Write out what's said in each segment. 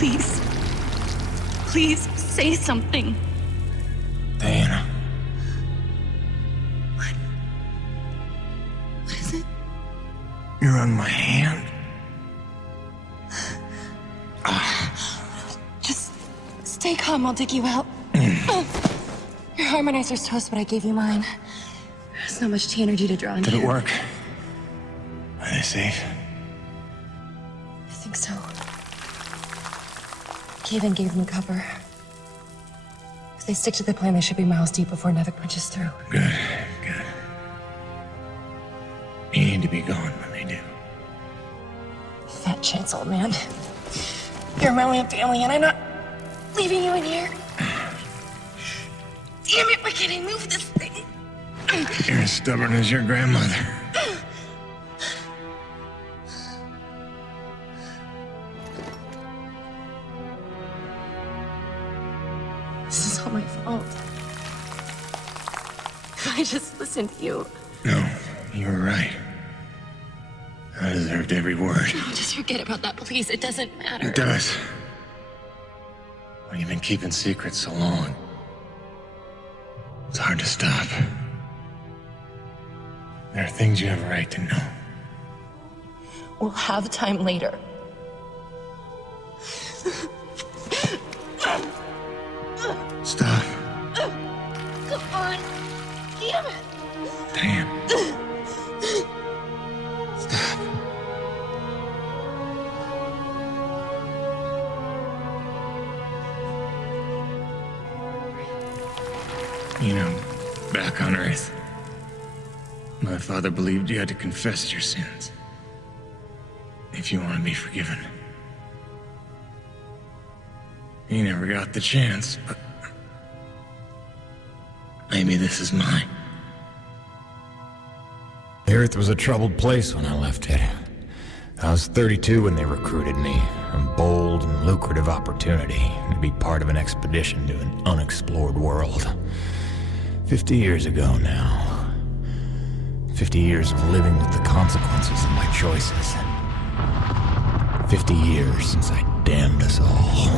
Please. Please say something. Diana. What is it? You're on my hand. Just stay calm, I'll dig you out. Your harmonizer's toast, but I gave you mine. There's not much T energy to draw in Did here. it work? Are they safe? I think so. Kaven gave them cover. If they stick to the plan, they should be miles deep before Nevik punches through. Good, good. You need to be gone when they do. Fat chance, old man. You're my only family, and I'm not leaving you in here. Damn it, why can't I move this thing? You're as stubborn as your grandmother. This is all my fault. If I just listened to you. No, you were right. I deserved every word. No, just forget about that, please. It doesn't matter. It does. When you've been keeping secrets so long, it's hard to stop. There are things you have a right to know. We'll have time later. Stop. Come on. Damn it. Damn. Stop. You know, back on Earth, my father believed you had to confess your sins if you want to be forgiven. He never got the chance, but maybe this is mine. The Earth was a troubled place when I left it. I was 32 when they recruited me. A bold and lucrative opportunity to be part of an expedition to an unexplored world. 50 years ago now. 50 years of living with the consequences of my choices. 50 years since I damned us all.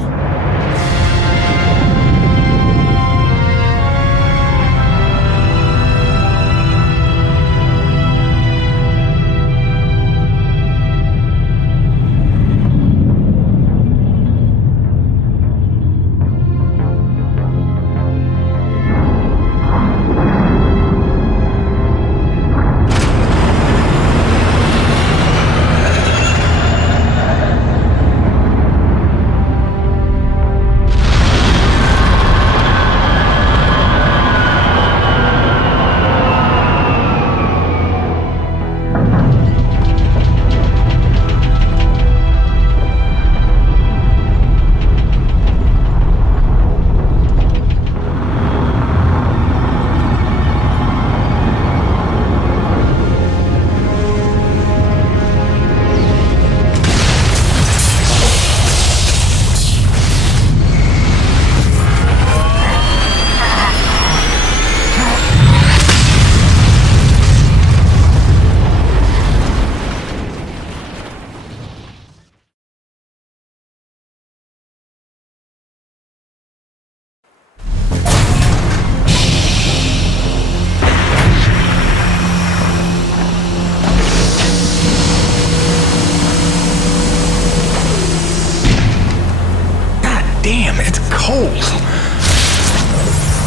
Damn, it's cold.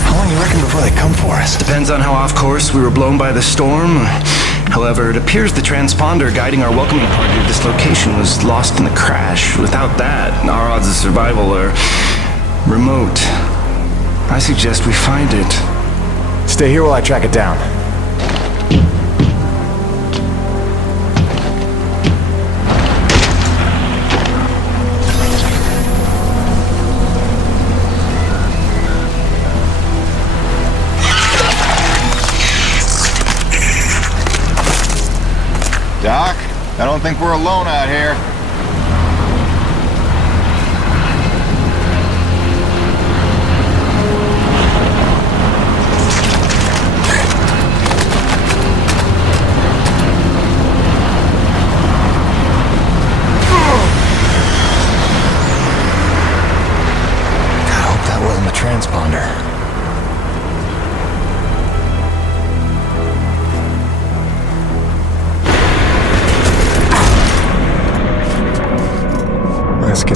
How long you reckon before they come for us? Depends on how off course we were blown by the storm. However, it appears the transponder guiding our welcoming party to this location was lost in the crash. Without that, our odds of survival are remote. I suggest we find it. Stay here while I track it down. Doc, I don't think we're alone out here.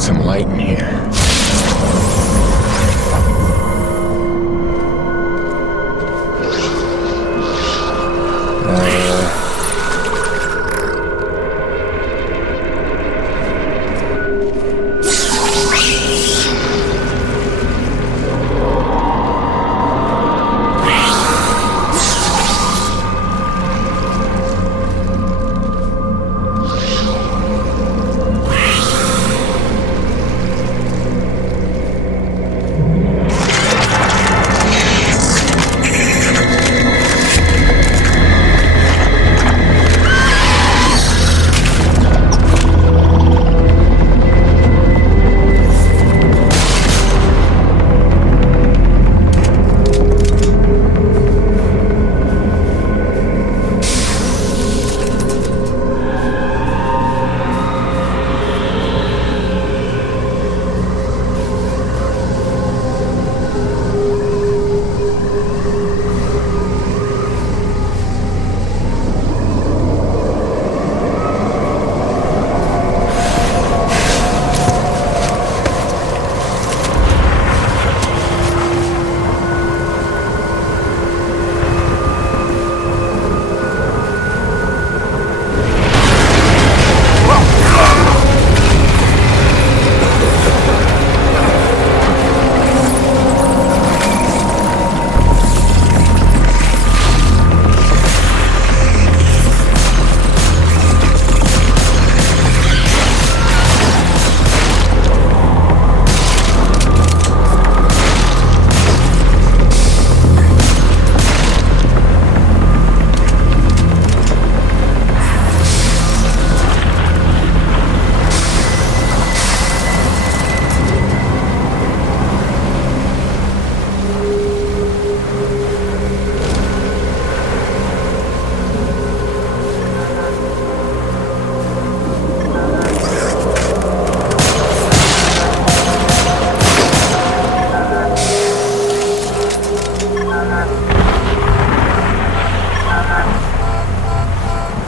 some light in here.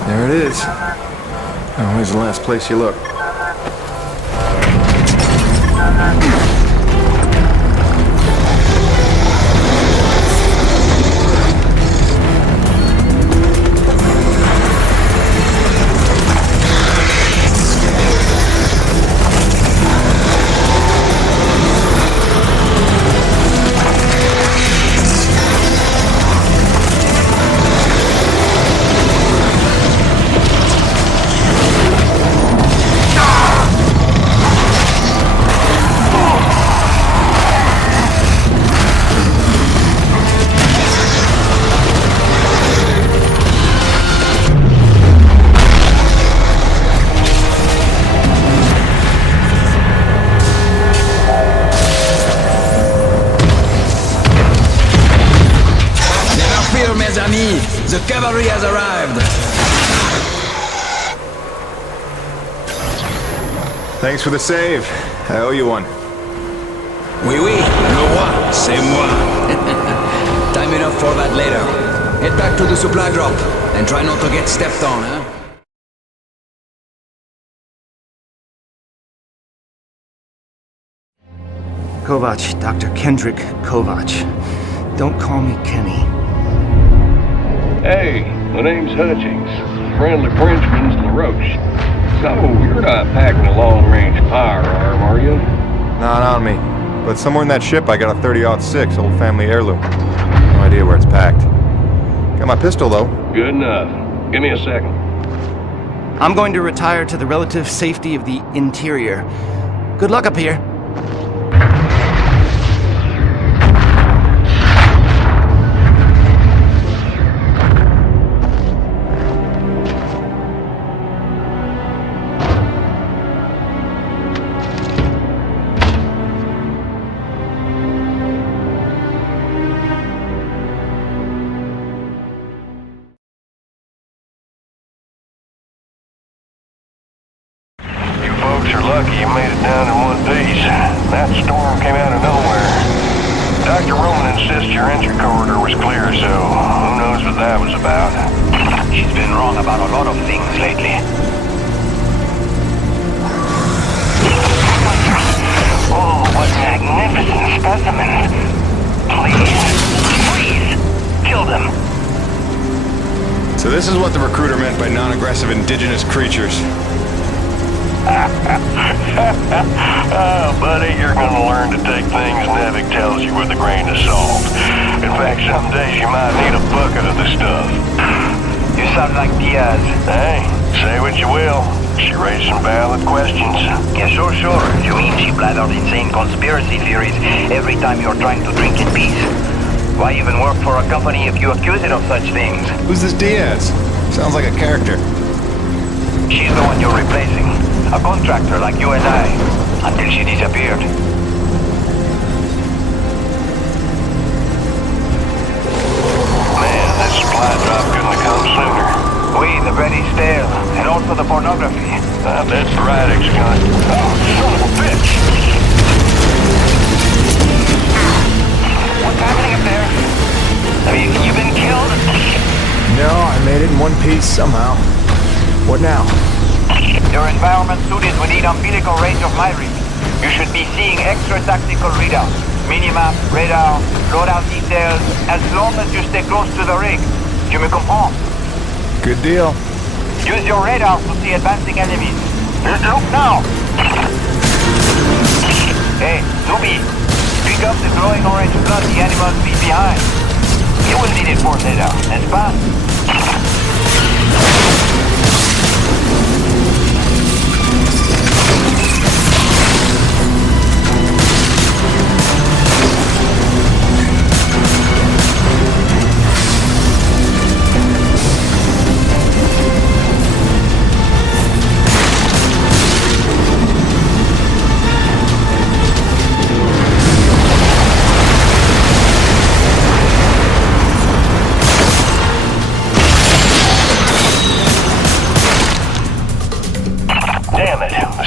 There it is. Always the last place you look. Mes amis, the cavalry has arrived. Thanks for the save. I owe you one. Oui, oui, le roi, c'est moi. Time enough for that later. Head back to the supply drop and try not to get stepped on, huh? Kovac, Dr. Kendrick Kovac. Don't call me Kenny. Hey, my name's Hutchings. Friendly Frenchman's LaRoche. So, you're not packing a long-range firearm, are you? Not on me. But somewhere in that ship I got a 30-06 old family heirloom. No idea where it's packed. Got my pistol, though. Good enough. Give me a second. I'm going to retire to the relative safety of the interior. Good luck up here. Folks are lucky you made it down in one piece. That storm came out of nowhere. Dr. Roman insists your entry corridor was clear, so who knows what that was about. She's been wrong about a lot of things lately. This is what the recruiter meant by non-aggressive indigenous creatures. Oh, buddy, you're gonna learn to take things Nevik tells you with a grain of salt. In fact, some days you might need a bucket of the stuff. You sound like Diaz. Hey, say what you will. She raised some valid questions. Yeah, sure. You mean she blathered insane conspiracy theories every time you're trying to drink in peace? Why even work for a company if you accuse it of such things? Who's this Diaz? Sounds like a character. She's the one you're replacing. A contractor like you and I. Until she disappeared. Man, that supply drop couldn't have come sooner. The bread is stale. And also the pornography. I bet Braddock's got... Oh, son of a bitch! What's happening up there? Have you been killed? No, I made it in one piece somehow. What now? Your environment suited within umbilical range of my rig. You should be seeing extra tactical readouts. Minimap, radar, loadout details, as long as you stay close to the rig. Tu me comprends? Good deal. Use your radar to see advancing enemies. Look now! Hey, Zubi, pick up the glowing orange blood the animals leave behind. You will need it for later, n'est-ce pas?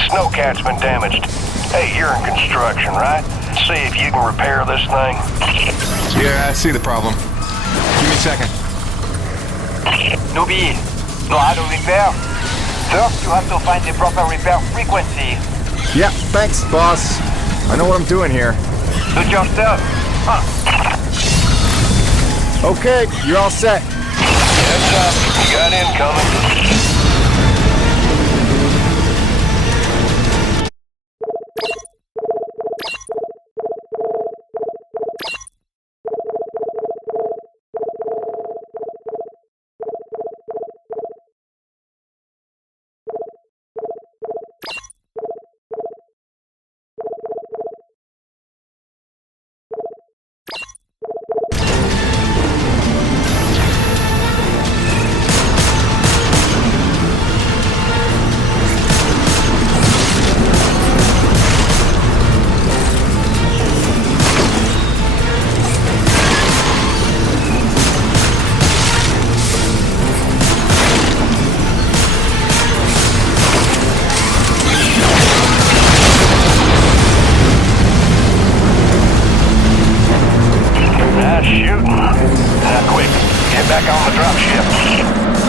Snowcat's been damaged. Hey, you're in construction, right? See if you can repair this thing. Yeah, I see the problem. Give me a second. Newbie, know how to repair? First, you have to find the proper repair frequency. Yeah, thanks, boss. I know what I'm doing here. Do it yourself. Okay, you're all set. Heads up, you got incoming.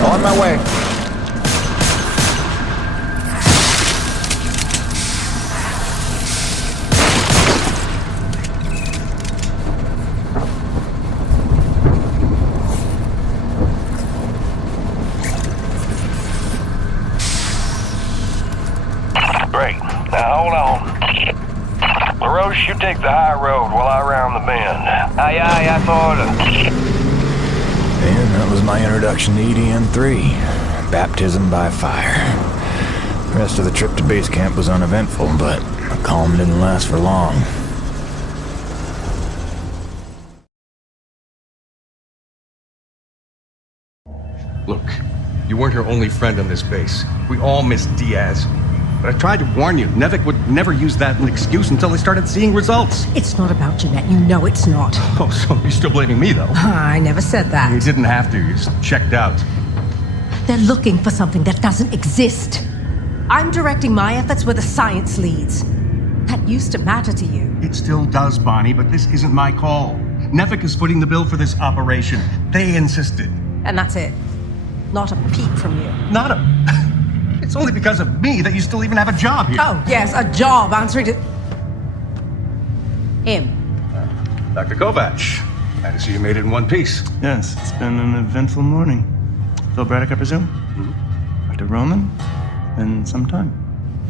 On my way. Great. Now hold on. LaRoche, you take the high road while I round the bend. Aye, asshole. And that was my introduction to EDN-3. Baptism by fire. The rest of the trip to base camp was uneventful, but the calm didn't last for long. Look, you weren't her only friend on this base. We all miss Diaz. But I tried to warn you, Nevik would never use that as an excuse until they started seeing results. It's not about Jeanette. You know it's not. Oh, so you're still blaming me, though? I never said that. You didn't have to. You just checked out. They're looking for something that doesn't exist. I'm directing my efforts where the science leads. That used to matter to you. It still does, Bonnie, but this isn't my call. Nevik is footing the bill for this operation. They insisted. And that's it. Not a peep from you. Not a... It's only because of me that you still even have a job here. Oh, yes, a job answering to... him. Dr. Kovac, glad to see you made it in one piece. Yes, it's been an eventful morning. Phil Braddock, I presume? Dr. Roman? Been some time.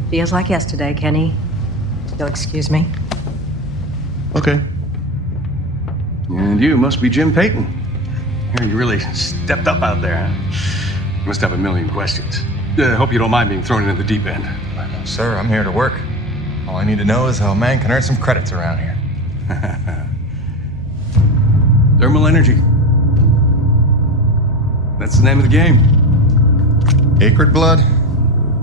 Feels like yesterday, Kenny. You'll excuse me. Okay. And you must be Jim Peyton. You really stepped up out there. You must have a million questions. I hope you don't mind being thrown into the deep end. Sir, I'm here to work. All I need to know is how a man can earn some credits around here. Thermal energy. That's the name of the game. Acrid blood?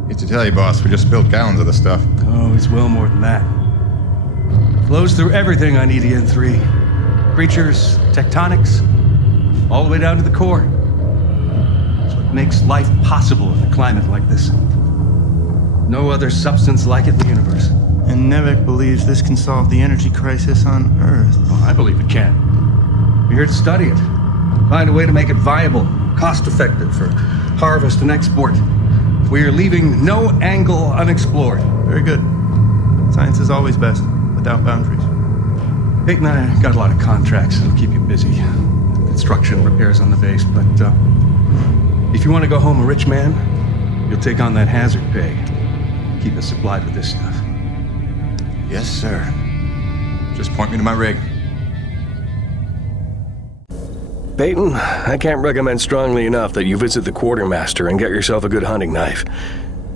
Hate to tell you, boss, we just spilled gallons of the stuff. Oh, it's well more than that. Flows through everything on EDN3. Creatures, tectonics, all the way down to the core. It's what makes life possible in a climate like this. No other substance like it in the universe. And Nevek believes this can solve the energy crisis on Earth. Oh, I believe it can. We're here to study it. Find a way to make it viable, cost-effective for harvest and export. We are leaving no angle unexplored. Very good. Science is always best, without boundaries. Peyton and I got a lot of contracts that'll keep you busy. Construction, repairs on the base, but if you want to go home a rich man, you'll take on that hazard pay. Keep us supplied with this stuff. Yes, sir. Just point me to my rig. Peyton, I can't recommend strongly enough that you visit the quartermaster and get yourself a good hunting knife.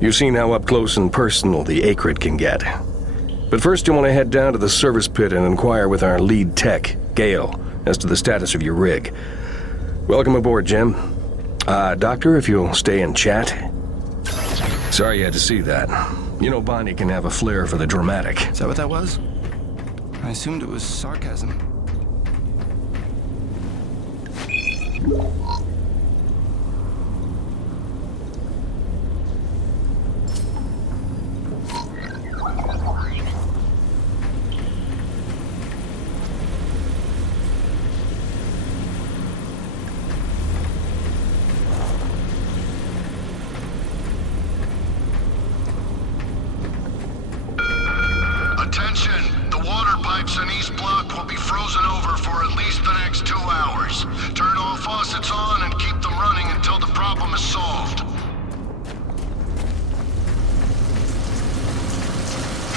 You've seen how up close and personal the Acrid can get. But first you want to head down to the service pit and inquire with our lead tech, Gale, as to the status of your rig. Welcome aboard, Jim. Doctor, if you'll stay and chat. Sorry you had to see that. You know Bonnie can have a flair for the dramatic. Is that what that was? I assumed it was sarcasm. Attention! The water pipes in East Block will be frozen over for at least the next 2 hours. Turn all faucets on and keep them running until the problem is solved.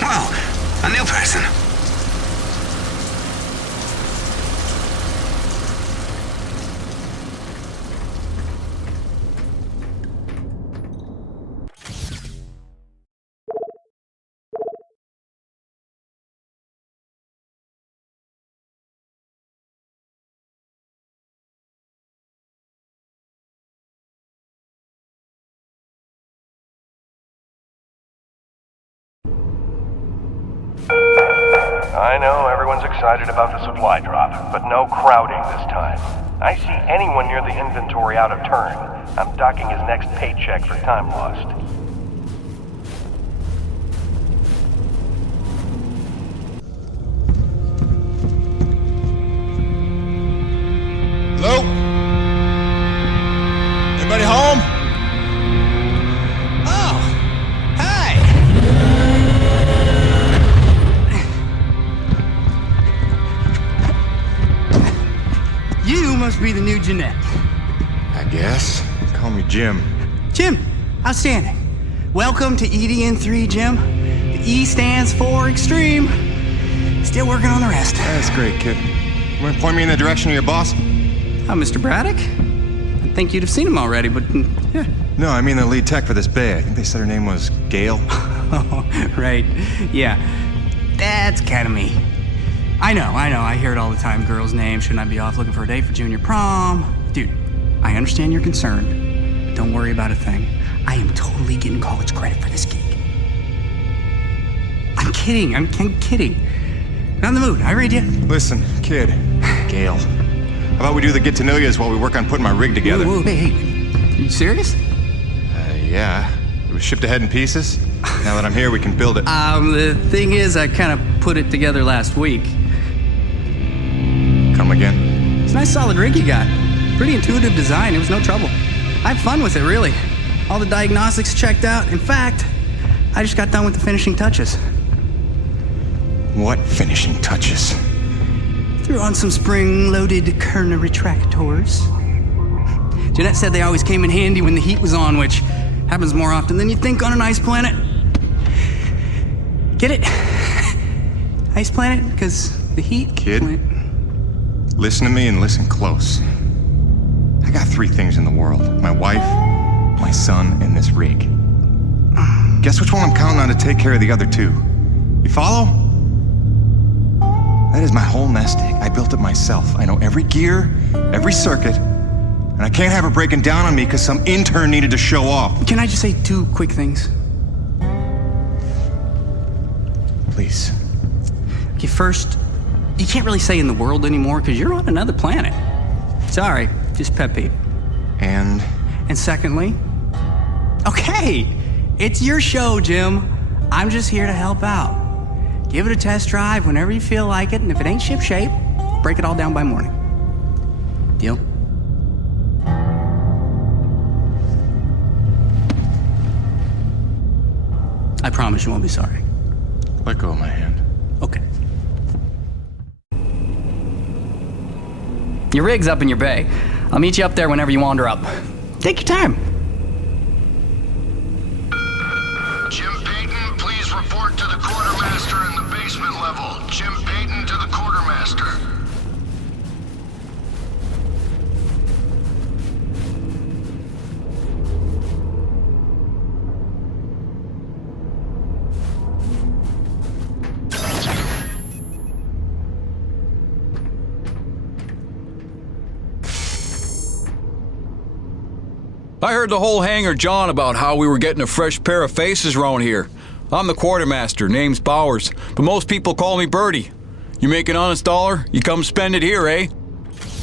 Wow, a new person. I know everyone's excited about the supply drop, but no crowding this time. I see anyone near the inventory out of turn. I'm docking his next paycheck for time lost. Hello? Anybody home? Oh, hi. You must be the new Jeanette. I guess. Call me Jim. Jim, outstanding. Welcome to EDN3, Jim. The E stands for extreme. Still working on the rest. That's great, kid. You want to point me in the direction of your boss? Oh, Mr. Braddock? I think you'd have seen him already, but yeah. No, I mean the lead tech for this bay. I think they said her name was Gale. Oh, right. Yeah. That's kind of me. I know. I hear it all the time. Girl's name. Shouldn't I be off looking for a date for junior prom? Dude, I understand you're concerned, but don't worry about a thing. I am totally getting college credit for this gig. I'm kidding. I'm kidding. Not in the mood. I read you. Listen, kid. Gale. How about we do the get-to-know-yous while we work on putting my rig together? Whoa, hey. Are you serious? Yeah. It was shipped ahead in pieces. Now that I'm here, we can build it. The thing is, I kind of put it together last week. Come again? It's a nice solid rig you got. Pretty intuitive design. It was no trouble. I had fun with it, really. All the diagnostics checked out. In fact, I just got done with the finishing touches. What finishing touches? Threw on some spring-loaded Kerner retractors. Jeanette said they always came in handy when the heat was on, which happens more often than you think on an ice planet. Get it? Ice planet? Because the heat... Kid, listen to me and listen close. I got 3 things in the world. My wife, my son, and this rig. Guess which one I'm counting on to take care of the other 2? You follow? That is my whole nest egg. I built it myself. I know every gear, every circuit, and I can't have her breaking down on me because some intern needed to show off. Can I just say 2 quick things? Please. Okay, first, you can't really say in the world anymore because you're on another planet. Sorry, just pet peeve. And secondly, okay, it's your show, Jim. I'm just here to help out. Give it a test drive whenever you feel like it, and if it ain't shipshape, break it all down by morning. Deal? I promise you won't be sorry. Let go of my hand. Okay. Your rig's up in your bay. I'll meet you up there whenever you wander up. Take your time. Jim Payton, please report to the quartermaster in the basement level. Jim Payton to the quartermaster. I heard the whole hangar John about how we were getting a fresh pair of faces around here. I'm the quartermaster, name's Bowers, but most people call me Birdie. You make an honest dollar, you come spend it here, eh?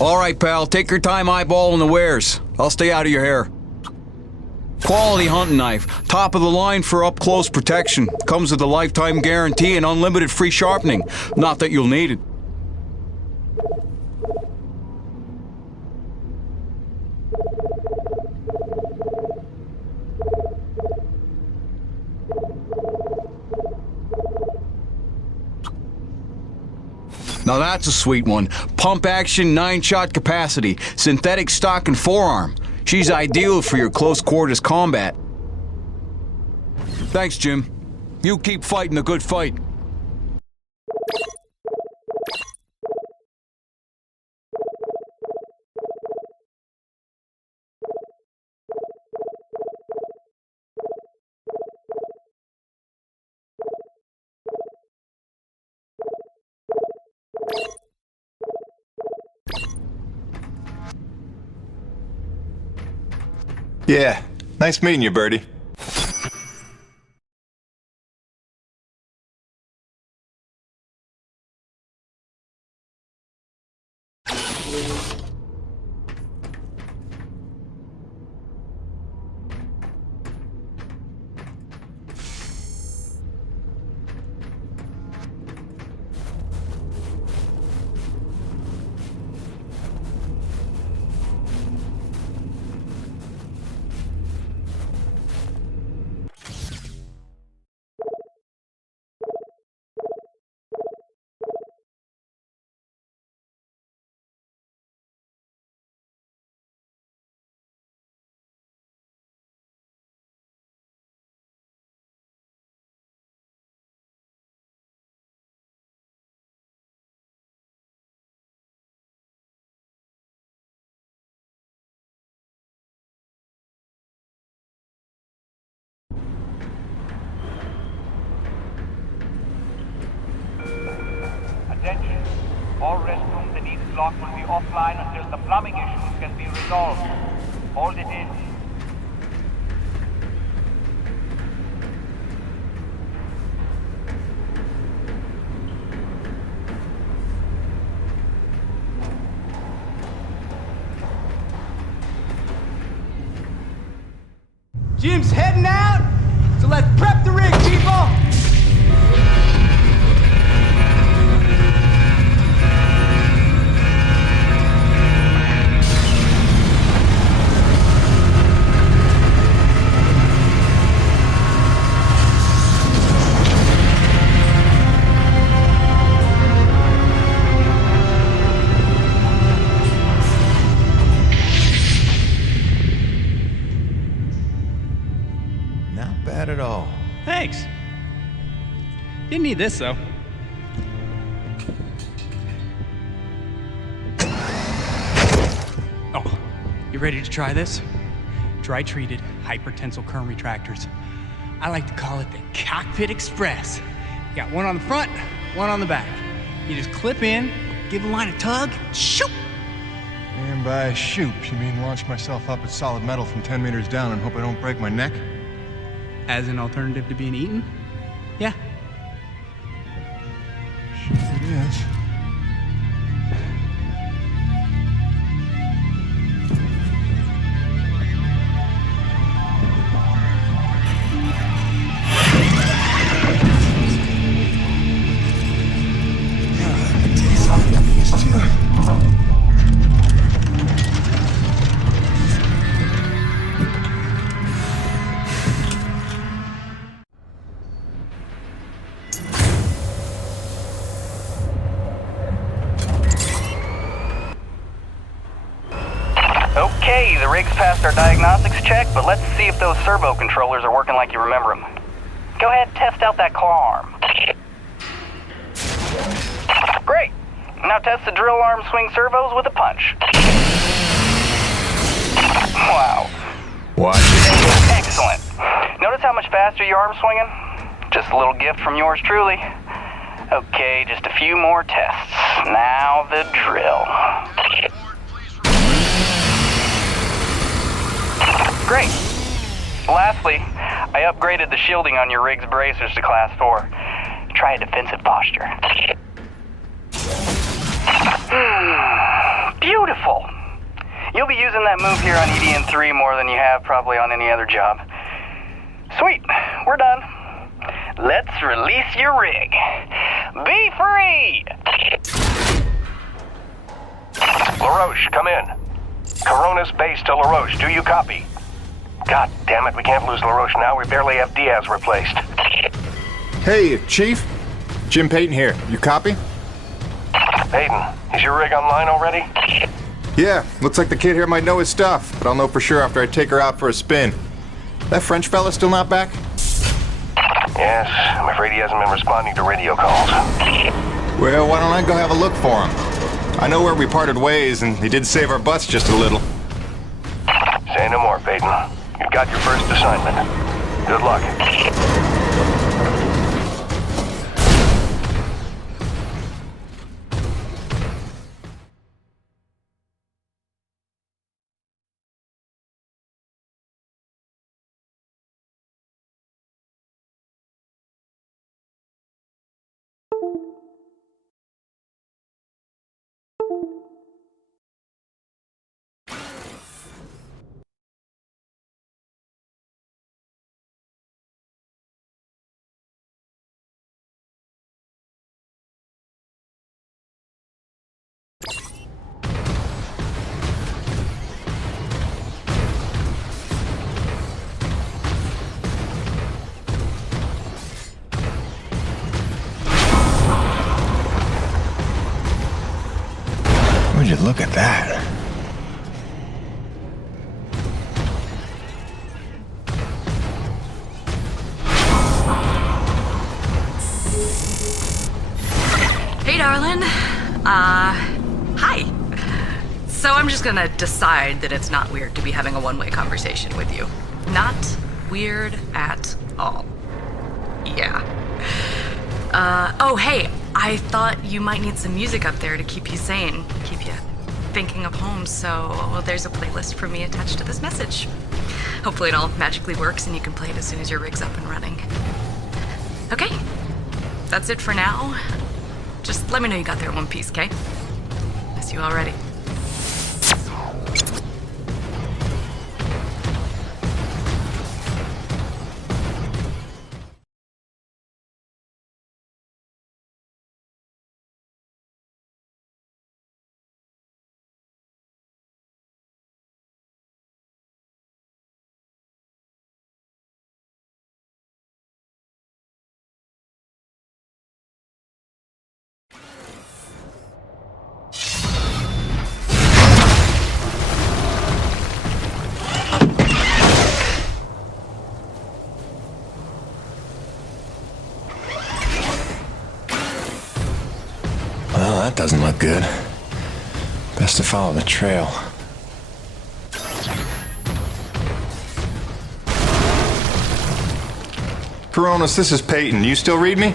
All right, pal, take your time eyeballing the wares. I'll stay out of your hair. Quality hunting knife, top of the line for up-close protection. Comes with a lifetime guarantee and unlimited free sharpening. Not that you'll need it. Now that's a sweet one. Pump action, 9-shot capacity, synthetic stock and forearm. She's ideal for your close quarters combat. Thanks, Jim. You keep fighting the good fight. Yeah, nice meeting you, Birdie. Attention. All restrooms in each block will be offline until the plumbing issues can be resolved. Hold it in. Jim's heading out, so let's prep the rig, people! Didn't need this, though. Oh, you ready to try this? Dry-treated hypertensile current retractors. I like to call it the Cockpit Express. You got one on the front, one on the back. You just clip in, give the line a tug, shoot! And by shoot, you mean launch myself up at solid metal from 10 meters down and hope I don't break my neck? As an alternative to being eaten? Yeah. Sure it is. Okay, the rig's passed our diagnostics check, but let's see if those servo controllers are working like you remember them. Go ahead, test out that claw arm. Great. Now test the drill arm swing servos with a punch. Wow. Watch Excellent. Notice how much faster your arm's swinging? Just a little gift from yours truly. Okay, just a few more tests. Now the drill. Great. Lastly, I upgraded the shielding on your rig's bracers to Class 4. Try a defensive posture. Beautiful. You'll be using that move here on EDN3 more than you have probably on any other job. Sweet, we're done. Let's release your rig. Be free! LaRoche, come in. Coronis base to LaRoche. Do you copy? God damn it, we can't lose LaRoche now. We barely have Diaz replaced. Hey, Chief. Jim Payton here. You copy? Payton, is your rig online already? Yeah, looks like the kid here might know his stuff, but I'll know for sure after I take her out for a spin. That French fella still not back? Yes, I'm afraid he hasn't been responding to radio calls. Well, why don't I go have a look for him? I know where we parted ways, and he did save our butts just a little. Say no more, Payton. You've got your first assignment. Good luck. Would you look at that? Hey, darling. Hi. So I'm just gonna decide that it's not weird to be having a one-way conversation with you. Not weird at all. Yeah. Oh, hey, I thought you might need some music up there to keep you sane, keep you thinking of home, so well, there's a playlist for me attached to this message. Hopefully it all magically works and you can play it as soon as your rig's up and running. Okay, that's it for now. Just let me know you got there in one piece, okay? Miss you already. that doesn't look good. Best to follow the trail. Coronas, this is Peyton. You still read me?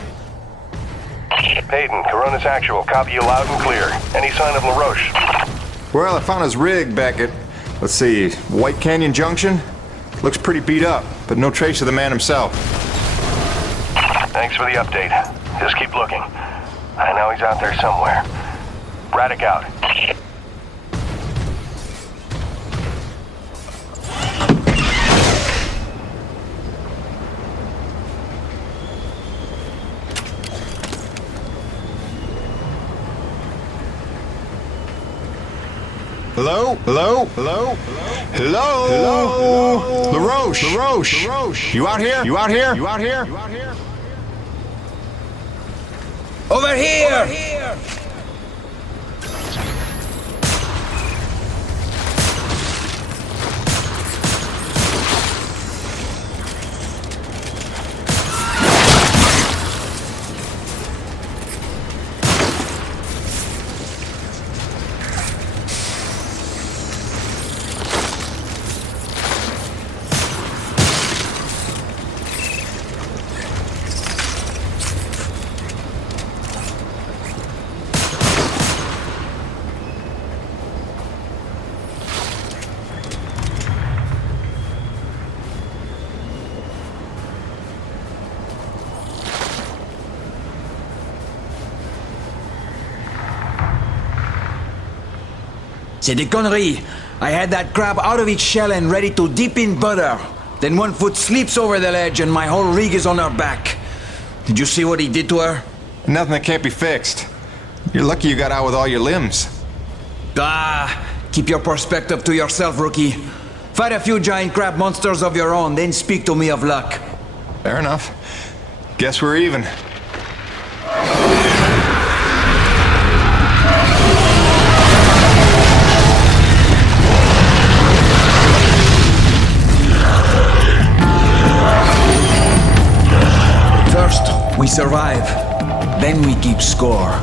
Peyton, Coronas Actual. Copy you loud and clear. Any sign of LaRoche? Well, I found his rig back at, let's see, White Canyon Junction. Looks pretty beat up, but no trace of the man himself. Thanks for the update. Just keep looking. I know he's out there somewhere. Braddock out. Hello? Hello? Hello? Hello? Hello? LaRoche! LaRoche! LaRoche! You out here? You out here? You out here? You out here? Over here! Over here! C'est des conneries. I had that crab out of its shell and ready to dip in butter. Then one foot slips over the ledge and my whole rig is on her back. Did you see what he did to her? Nothing that can't be fixed. You're lucky you got out with all your limbs. Ah, keep your perspective to yourself, rookie. Fight a few giant crab monsters of your own, then speak to me of luck. Fair enough. Guess we're even. First, we survive. Then we keep score.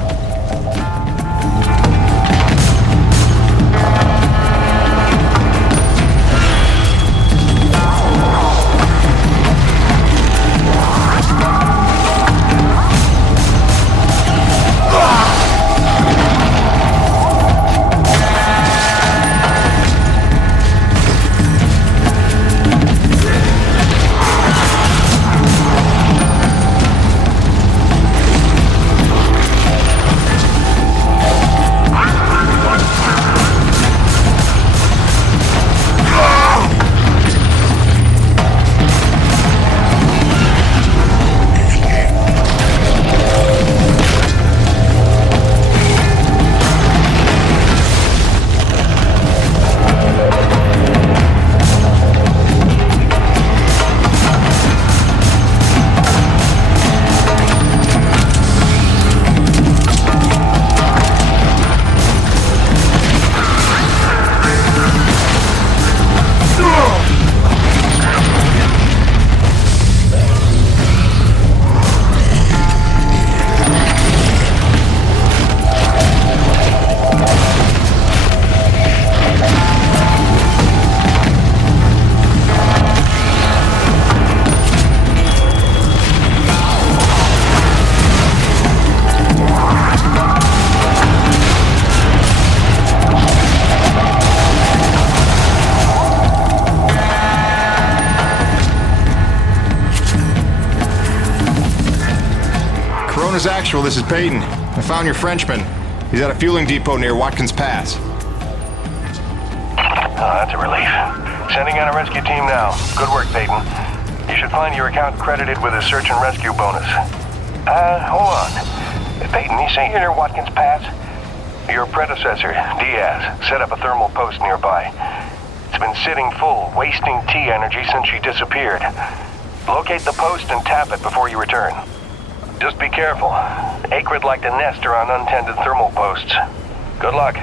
Actual, this is Peyton. I found your Frenchman. He's at a fueling depot near Watkins Pass. Oh, that's a relief. Sending out a rescue team now. Good work, Peyton. You should find your account credited with a search and rescue bonus. Hold on. Peyton, you say you're near Watkins Pass? Your predecessor, Diaz, set up a thermal post nearby. It's been sitting full, wasting T energy since she disappeared. Locate the post and tap it before you return. Just be careful. Acrid like to nest around untended thermal posts. Good luck.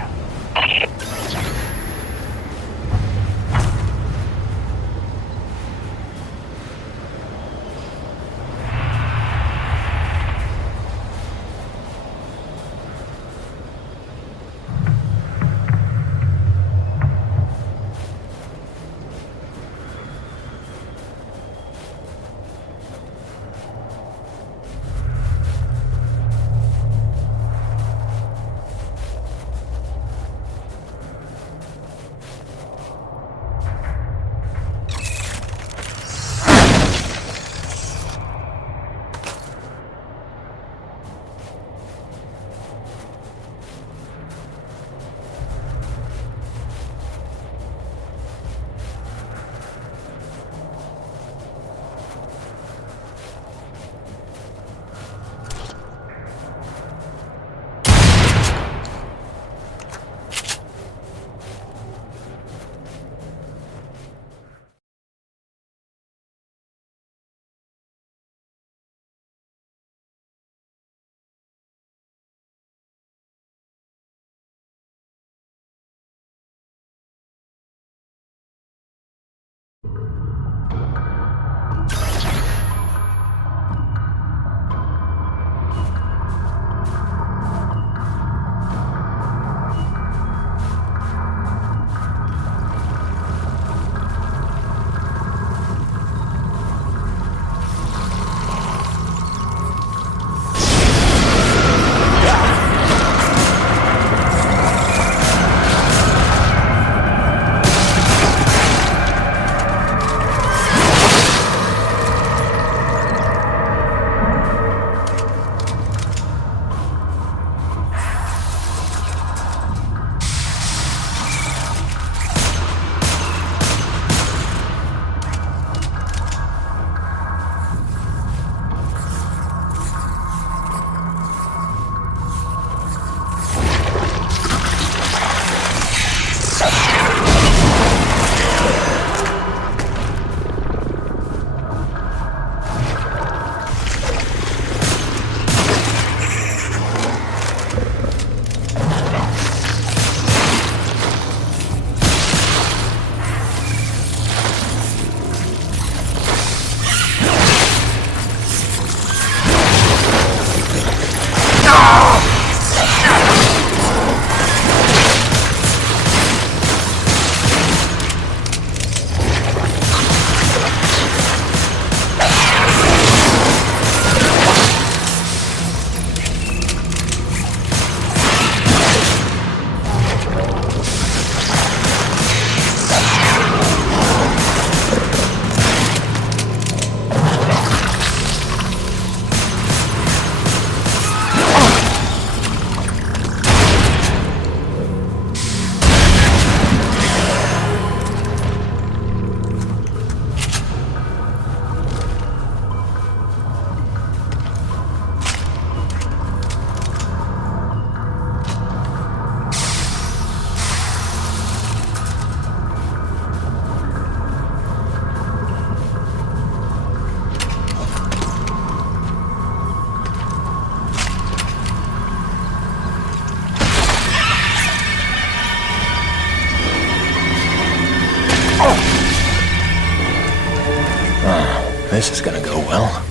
this is gonna go well.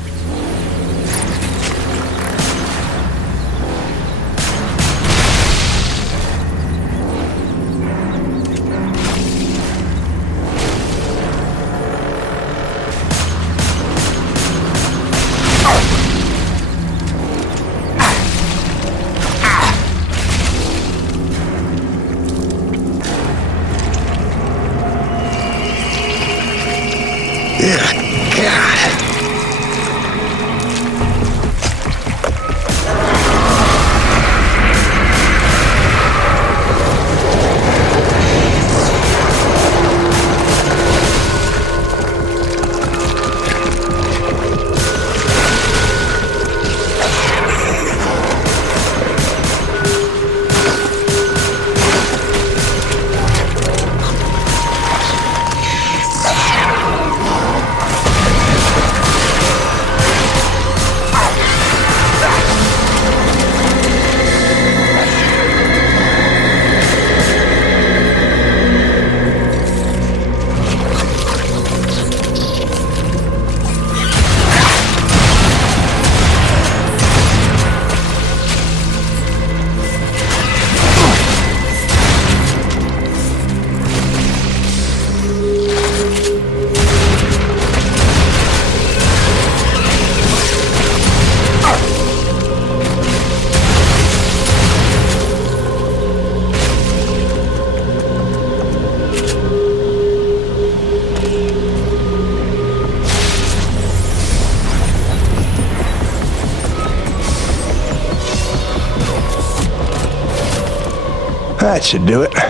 That should do it. I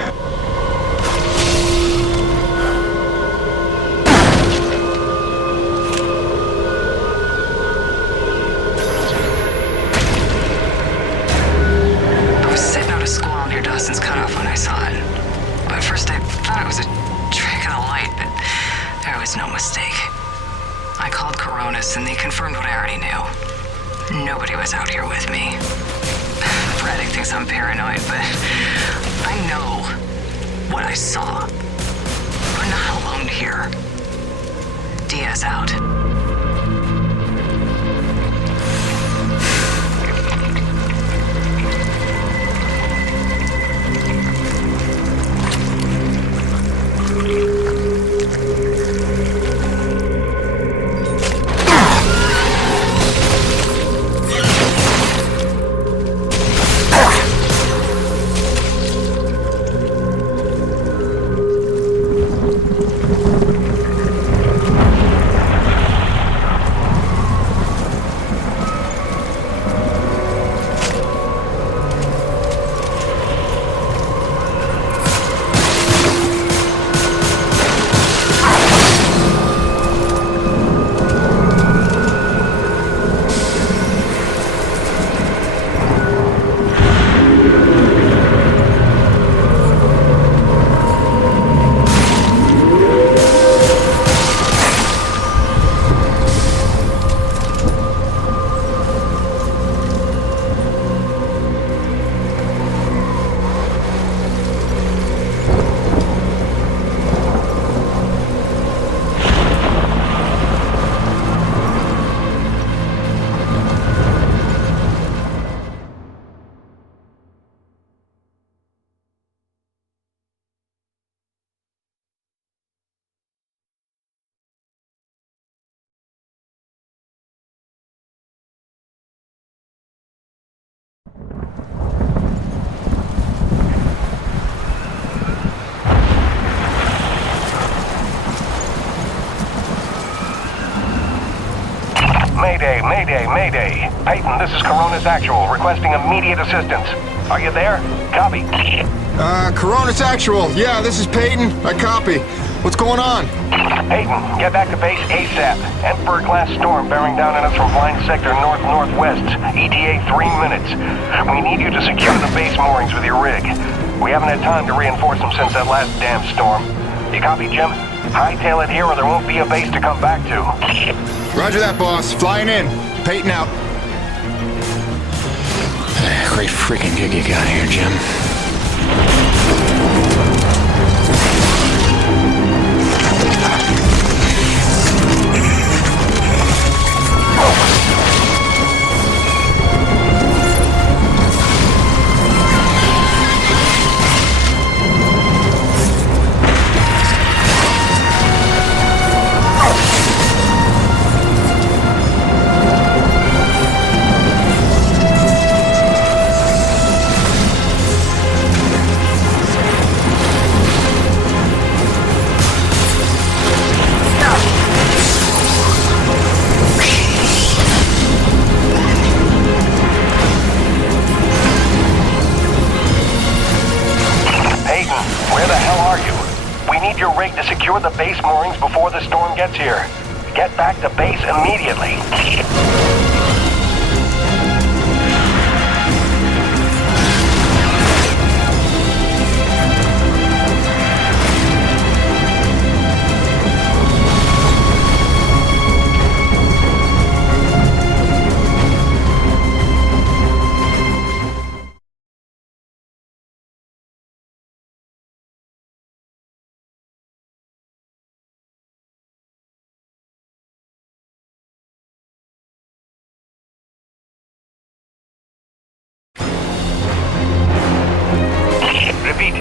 was sitting out of squall near Dawson's Cutoff when I saw it. At first I thought it was a trick of the light, but there was no mistake. I called Coronis and they confirmed what I already knew. Nobody was out here with me. Braddock thinks I'm paranoid, but I know what I saw. We're not alone here. Diaz out. Mayday, mayday, mayday. Peyton, this is Coronis Actual, requesting immediate assistance. Are you there? Copy. Coronis Actual. Yeah, this is Peyton. I copy. What's going on? Peyton, get back to base ASAP. Emperor-class storm bearing down on us from blind sector north-northwest. ETA 3 minutes. We need you to secure the base moorings with your rig. We haven't had time to reinforce them since that last damn storm. You copy, Jim? Hightail it here or there won't be a base to come back to. Roger that, boss. Flying in. Peyton out. Great freaking gig you got here, Jim. to secure the base moorings before the storm gets here. Get back to base immediately.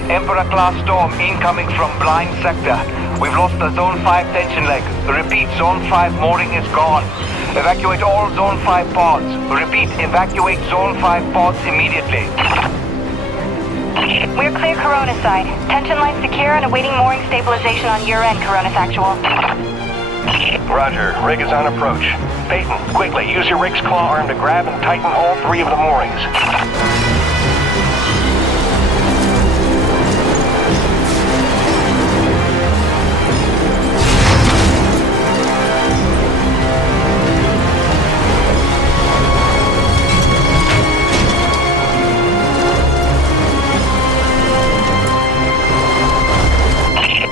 Emperor-class storm incoming from Blind Sector. We've lost the Zone 5 tension leg. Repeat, Zone 5 mooring is gone. Evacuate all Zone 5 pods. Repeat, evacuate Zone 5 pods immediately. We're clear Coronis side. Tension line secure and awaiting mooring stabilization on your end, Coronis Actual. Roger. Rig is on approach. Peyton, quickly, use your rig's claw arm to grab and tighten all 3 of the moorings.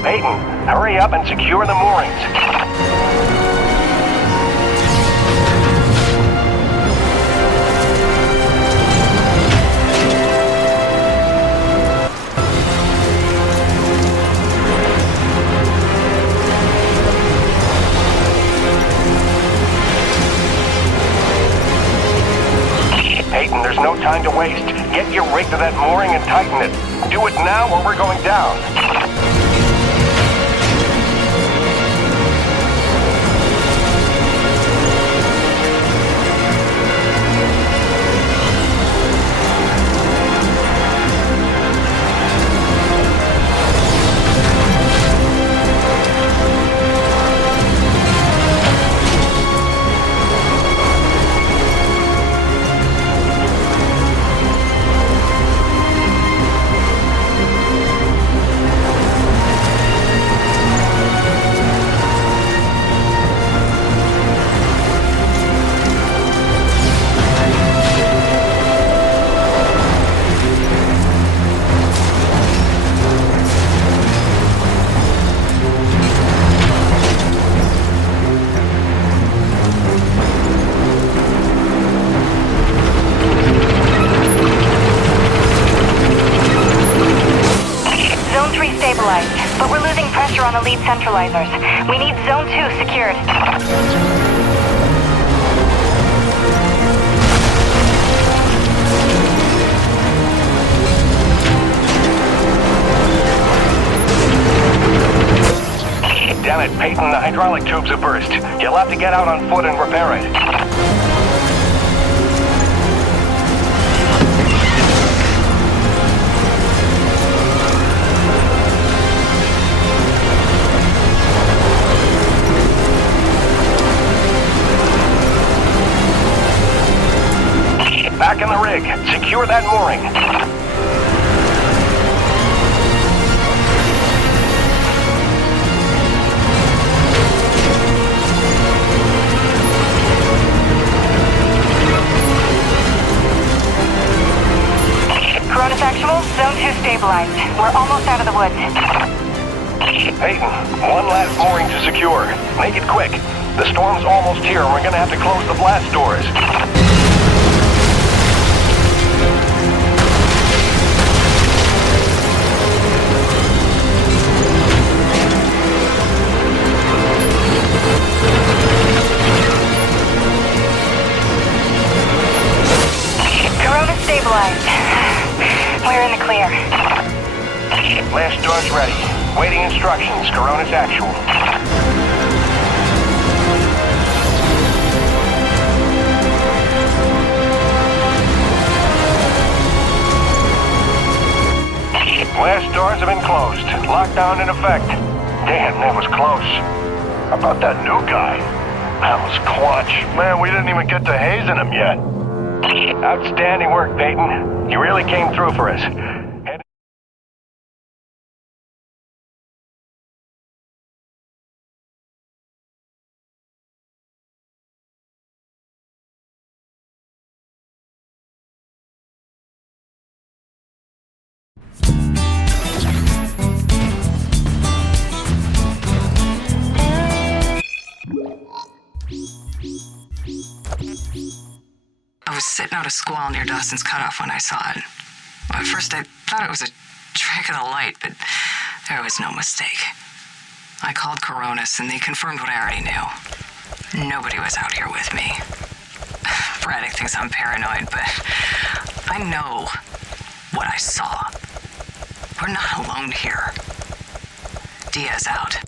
Peyton, hurry up and secure the moorings. Peyton, there's no time to waste. Get your rig to that mooring and tighten it. Do it now or we're going down. But we're losing pressure on the lead centralizers. We need Zone 2 secured. Damn it, Peyton, the hydraulic tubes have burst. You'll have to get out on foot and repair it. Back in the rig. Secure that mooring. Coronis Actual, Zone 2 stabilized. We're almost out of the woods. Peyton, one last mooring to secure. Make it quick. The storm's almost here and we're gonna have to close the blast doors. stabilized. We're in the clear. Last door's ready. Waiting instructions. Coronis Actual. Last doors have been closed. Lockdown in effect. Damn, that was close. How about that new guy? That was clutch. Man, we didn't even get to hazing him yet. Outstanding work, Peyton. You really came through for us. I was sitting out a squall near Dawson's Cutoff when I saw it. Well, at first I thought it was a trick of the light, but there was no mistake. I called Coronis and they confirmed what I already knew. Nobody was out here with me. Braddock thinks I'm paranoid, but I know what I saw. We're not alone here. Diaz out.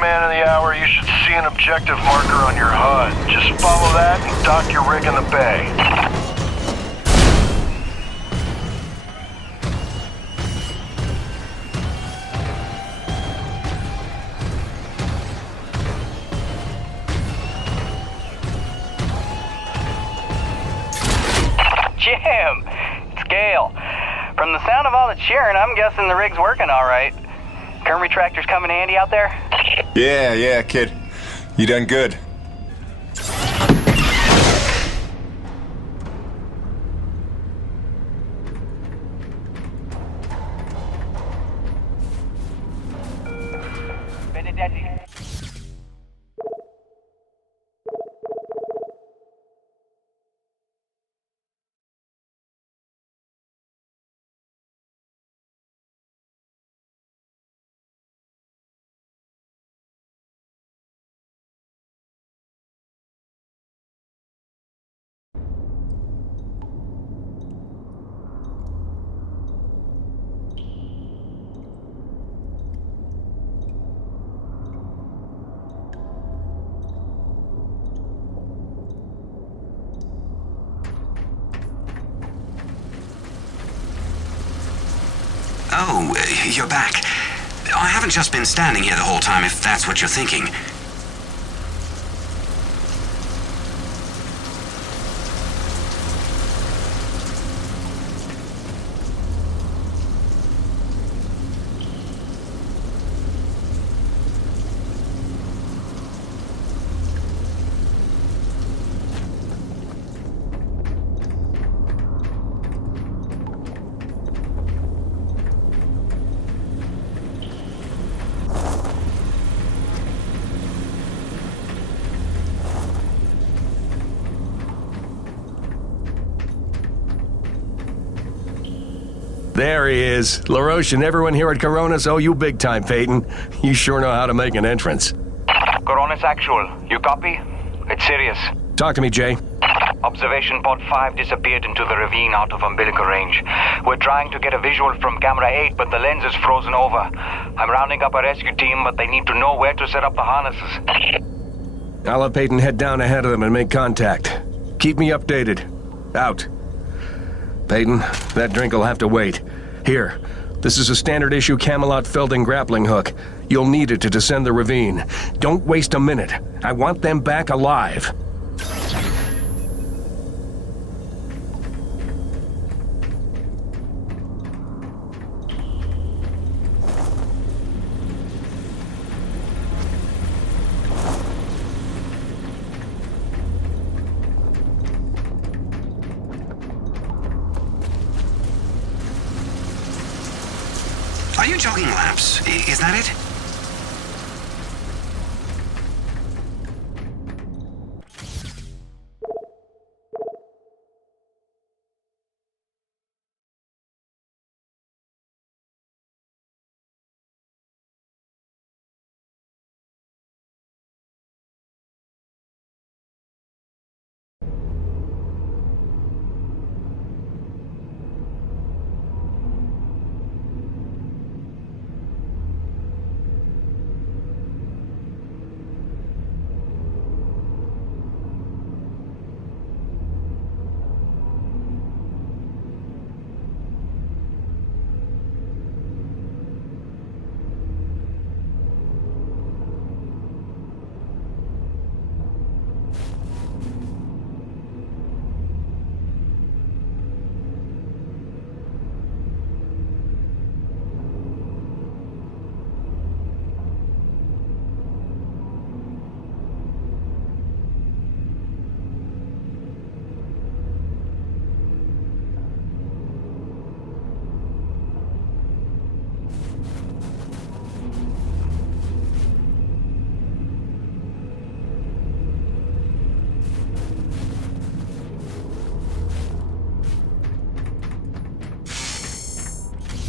Man of the hour, you should see an objective marker on your HUD. Just follow that and dock your rig in the bay. Jim! It's Gale. From the sound of all the cheering, I'm guessing the rig's working all right. Current retractors coming handy out there? Yeah, kid. You done good. Benedetti. Oh, you're back. I haven't just been standing here the whole time, if that's what you're thinking. There he is. LaRoche and everyone here at Coronis owe you big time, Peyton. You sure know how to make an entrance. Coronis Actual, you copy? It's serious. Talk to me, Jay. Observation Pod 5 disappeared into the ravine out of umbilical range. We're trying to get a visual from camera 8, but the lens is frozen over. I'm rounding up a rescue team, but they need to know where to set up the harnesses. I'll have Peyton head down ahead of them and make contact. Keep me updated. Out. Peyton, that drink will have to wait. Here, This is a standard issue Camelot Felding grappling hook. You'll need it to descend the ravine. Don't waste a minute. I want them back alive. Are you jogging laps? Is that it?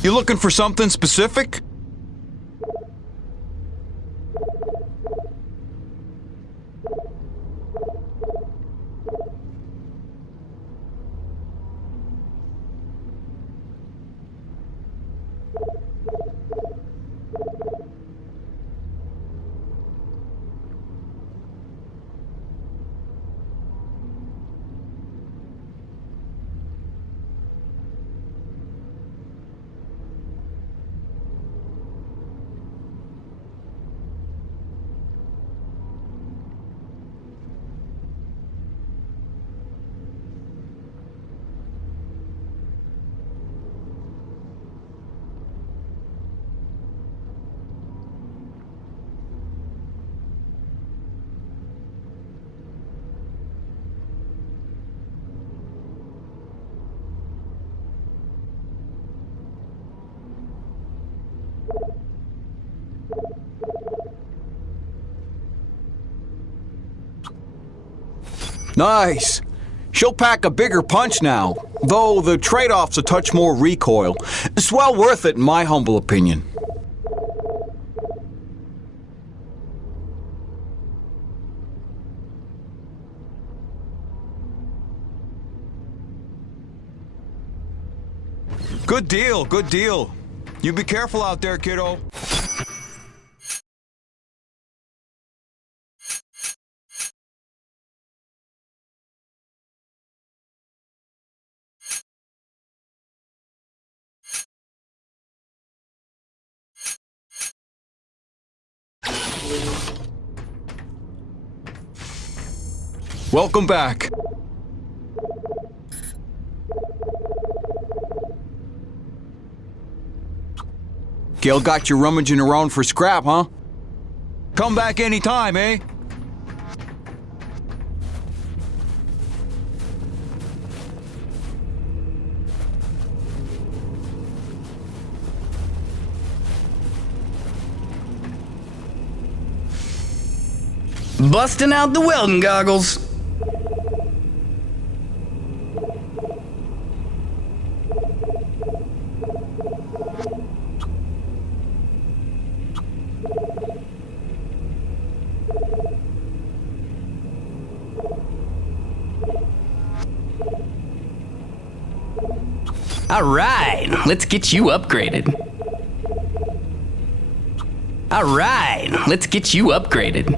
You looking for something specific? Nice. She'll pack a bigger punch now, though the trade-off's a touch more recoil. It's well worth it in my humble opinion. Good deal, good deal. You be careful out there, kiddo. Welcome back. Gale got you rummaging around for scrap, huh? Come back anytime, eh? Busting out the welding goggles. All right, let's get you upgraded. All right, let's get you upgraded.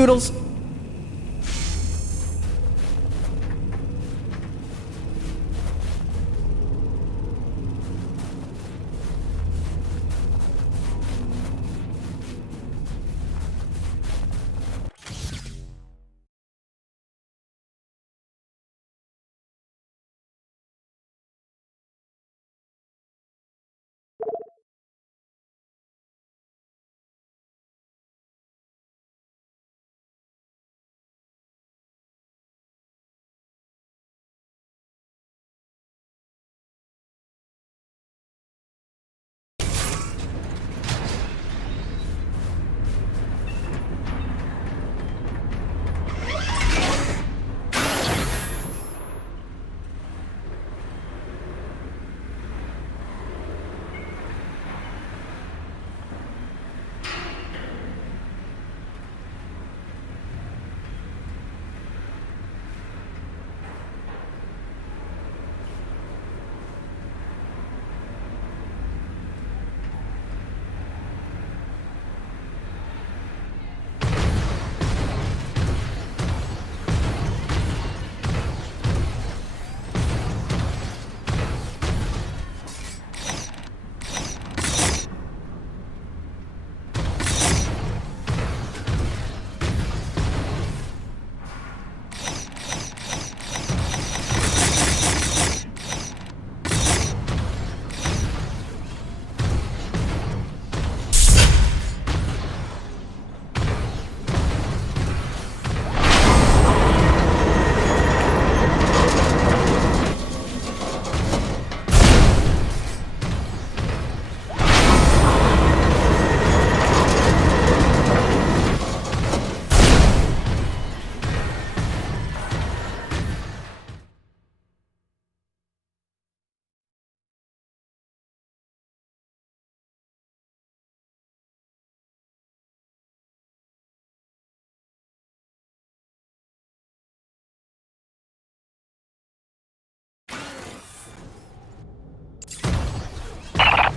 Toodles.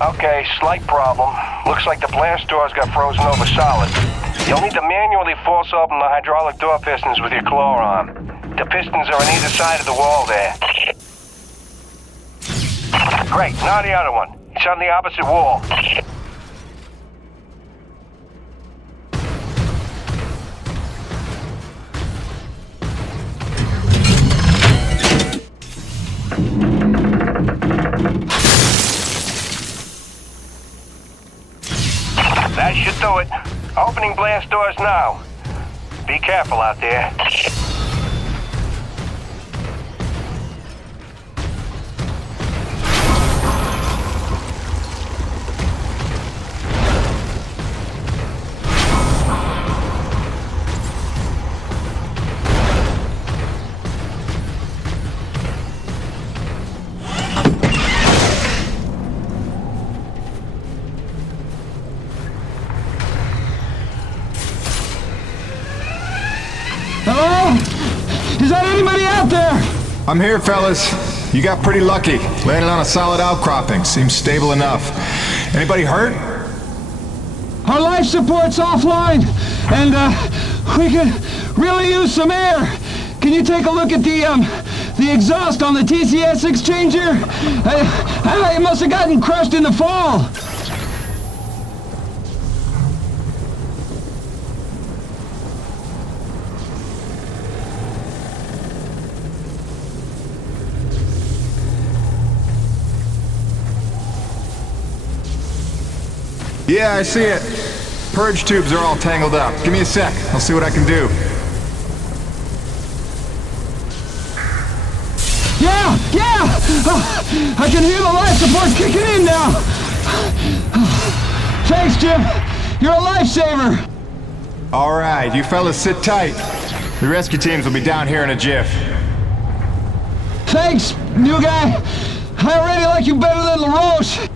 Okay, slight problem. Looks like the blast doors got frozen over solid. You'll need to manually force open the hydraulic door pistons with your claw arm. The pistons are on either side of the wall there. Great, now the other one. It's on the opposite wall. That should do it. Opening blast doors now. Be careful out there. Is there anybody out there? I'm here, fellas. You got pretty lucky. Landed on a solid outcropping. Seems stable enough. Anybody hurt? Our life support's offline, and we could really use some air. Can you take a look at the exhaust on the TCS exchanger? It must have gotten crushed in the fall. Yeah, I see it. Purge tubes are all tangled up. Give me a sec. I'll see what I can do. Yeah! I can hear the life support kicking in now. Thanks, Jim. You're a lifesaver. All right, you fellas sit tight. The rescue teams will be down here in a jiff. Thanks, new guy. I already like you better than LaRoche.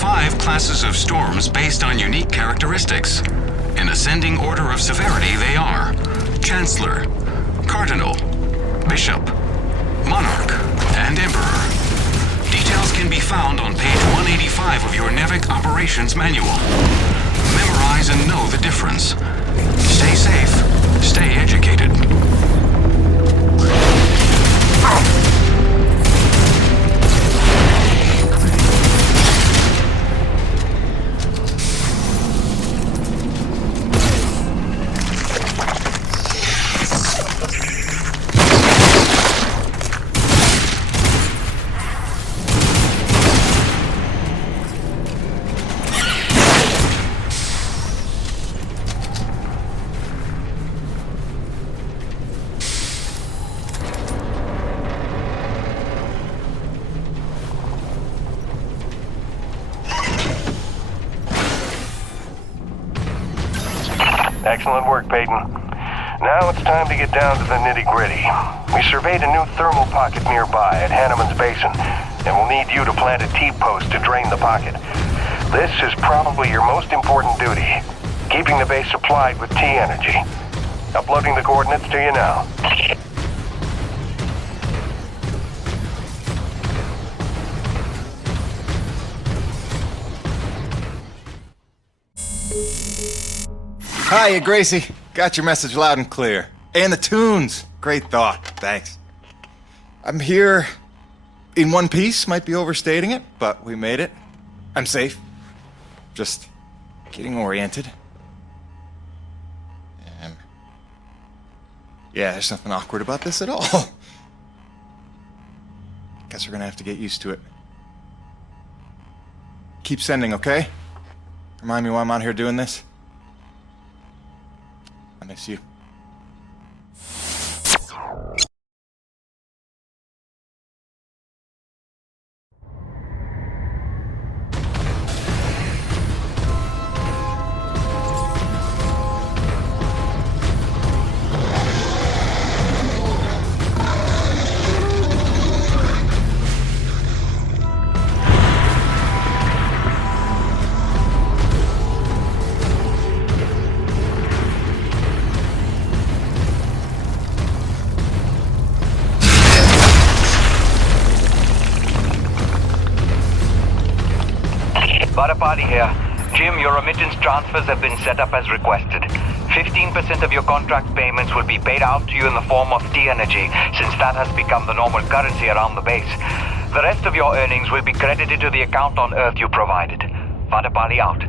5 classes of storms based on unique characteristics. In ascending order of severity, they are Chancellor, Cardinal, Bishop, Monarch, and Emperor. Details can be found on page 185 of your NEVEC Operations Manual. Memorize and know the difference. Stay safe. Stay educated. Excellent work, Peyton. Now it's time to get down to the nitty-gritty. We surveyed a new thermal pocket nearby at Hanneman's Basin, and we'll need you to plant a T-post to drain the pocket. This is probably your most important duty, keeping the base supplied with T-energy. Uploading the coordinates to you now. Hiya, Gracie. Got your message loud and clear. And the tunes. Great thought. Thanks. I'm here in one piece. Might be overstating it, but we made it. I'm safe. Just getting oriented. Yeah, there's nothing awkward about this at all. Guess we're gonna have to get used to it. Keep sending, okay? Remind me why I'm out here doing this. I miss you. Varapati here. Jim, your remittance transfers have been set up as requested. 15% of your contract payments will be paid out to you in the form of T-energy, since that has become the normal currency around the base. The rest of your earnings will be credited to the account on Earth you provided. Varapati out.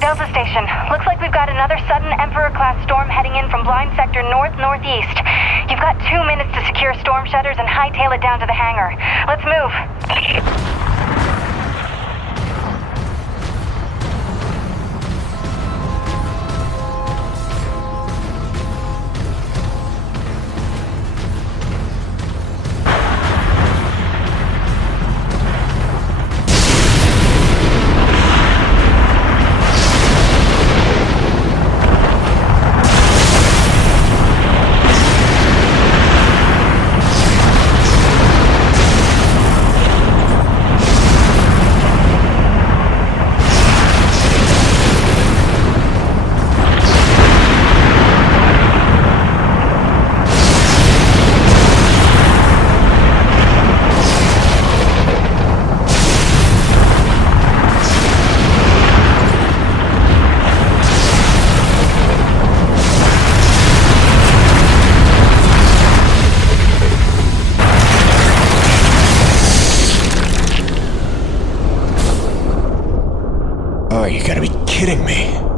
Delta Station. Looks like we've got another sudden Emperor-class storm heading in from blind sector north-northeast. You've got 2 minutes to secure storm shutters and hightail it down to the hangar. Let's move. Oh, you gotta be kidding me.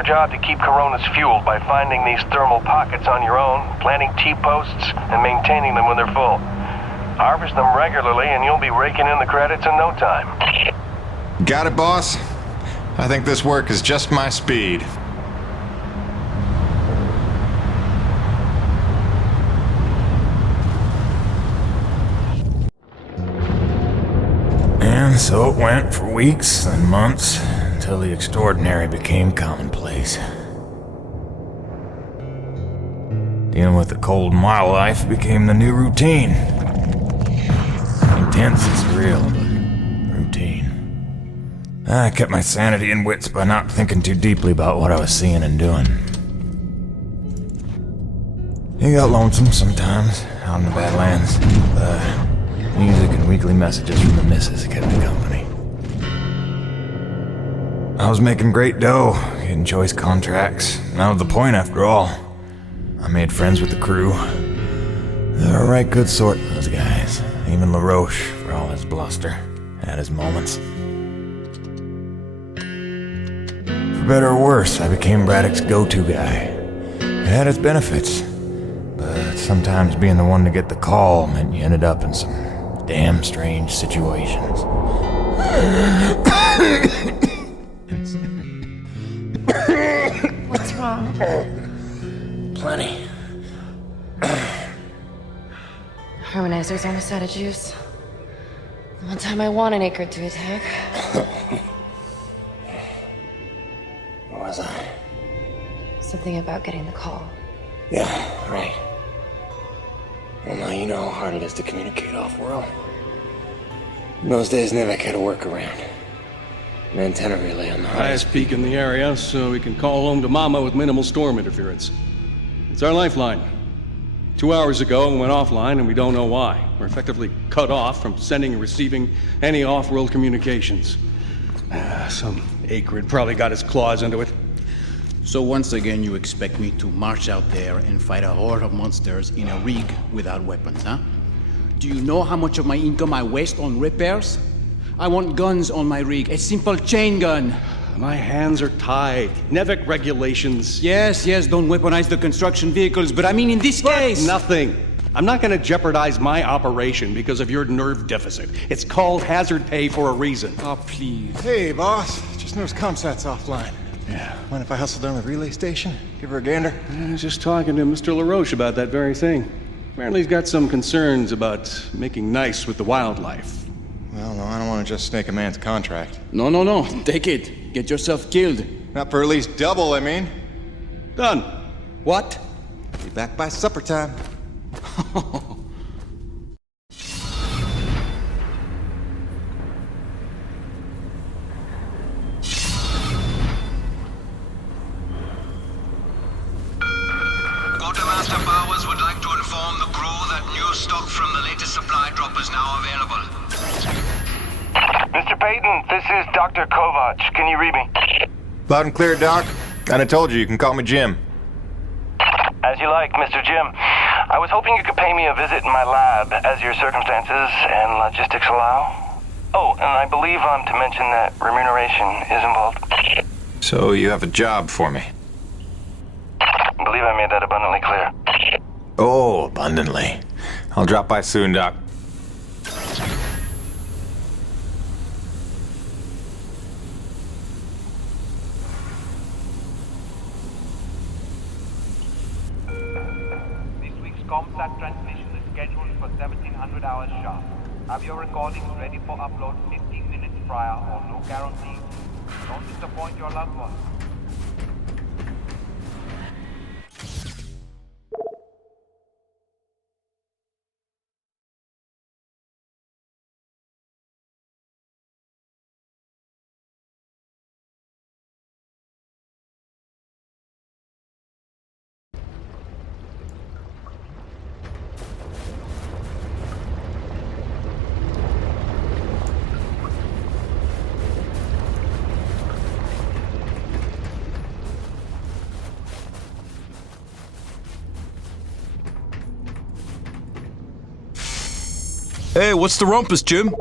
your job to keep Coronas fueled by finding these thermal pockets on your own, planting T-posts, and maintaining them when they're full. Harvest them regularly and you'll be raking in the credits in no time. Got it, boss? I think this work is just my speed. And so it went for weeks and months, until the extraordinary became commonplace. Dealing with the cold and wild life became the new routine. Intense and surreal, but routine. I kept my sanity and wits by not thinking too deeply about what I was seeing and doing. It got lonesome sometimes, out in the Badlands. Music and weekly messages from the missus kept me company. I was making great dough, getting choice contracts. That was the point after all. I made friends with the crew. They were a right good sort, those guys. Even LaRoche, for all his bluster, had his moments. For better or worse, I became Braddock's go-to guy. It had its benefits, but sometimes being the one to get the call meant you ended up in some damn strange situations. What's wrong? Plenty. Harmonizer's almost out of juice. One time I want an Akrid to attack. Where was I? Something about getting the call. Yeah, right. Well, now you know how hard it is to communicate off-world. In those days, Nivek had a workaround. An antenna relay on the Highest peak in the area, so we can call home to Mama with minimal storm interference. It's our lifeline. 2 hours ago, it went offline, and we don't know why. We're effectively cut off from sending and receiving any off-world communications. Some Akrid probably got his claws into it. So once again, you expect me to march out there and fight a horde of monsters in a rig without weapons, huh? Do you know how much of my income I waste on repairs? I want guns on my rig, a simple chain gun. My hands are tied. Nevik regulations. Yes, don't weaponize the construction vehicles, but I mean in this case... Nothing. I'm not gonna jeopardize my operation because of your nerve deficit. It's called hazard pay for a reason. Oh, please. Hey, boss. Just noticed ComSat's offline. Yeah. Mind if I hustle down to the relay station? Give her a gander? I was just talking to Mr. LaRoche about that very thing. Apparently he's got some concerns about making nice with the wildlife. Well, no, I don't want to just snake a man's contract. No. Take it. Get yourself killed. Not for at least double, I mean. Done. What? Be back by supper time. Quartermaster Bowers would like to inform the crew that new stock from the latest supply drop is now available. Mr. Peyton, this is Dr. Kovac. Can you read me? Loud and clear, Doc. And I told you can call me Jim. As you like, Mr. Jim. I was hoping you could pay me a visit in my lab, as your circumstances and logistics allow. Oh, and I believe I'm to mention that remuneration is involved. So you have a job for me? I believe I made that abundantly clear. Oh, abundantly. I'll drop by soon, Doc. ComSat transmission is scheduled for 1700 hours sharp. Have your recordings ready for upload 15 minutes prior or no guarantee. Don't disappoint your loved ones. Hey, what's the rumpus, Jim?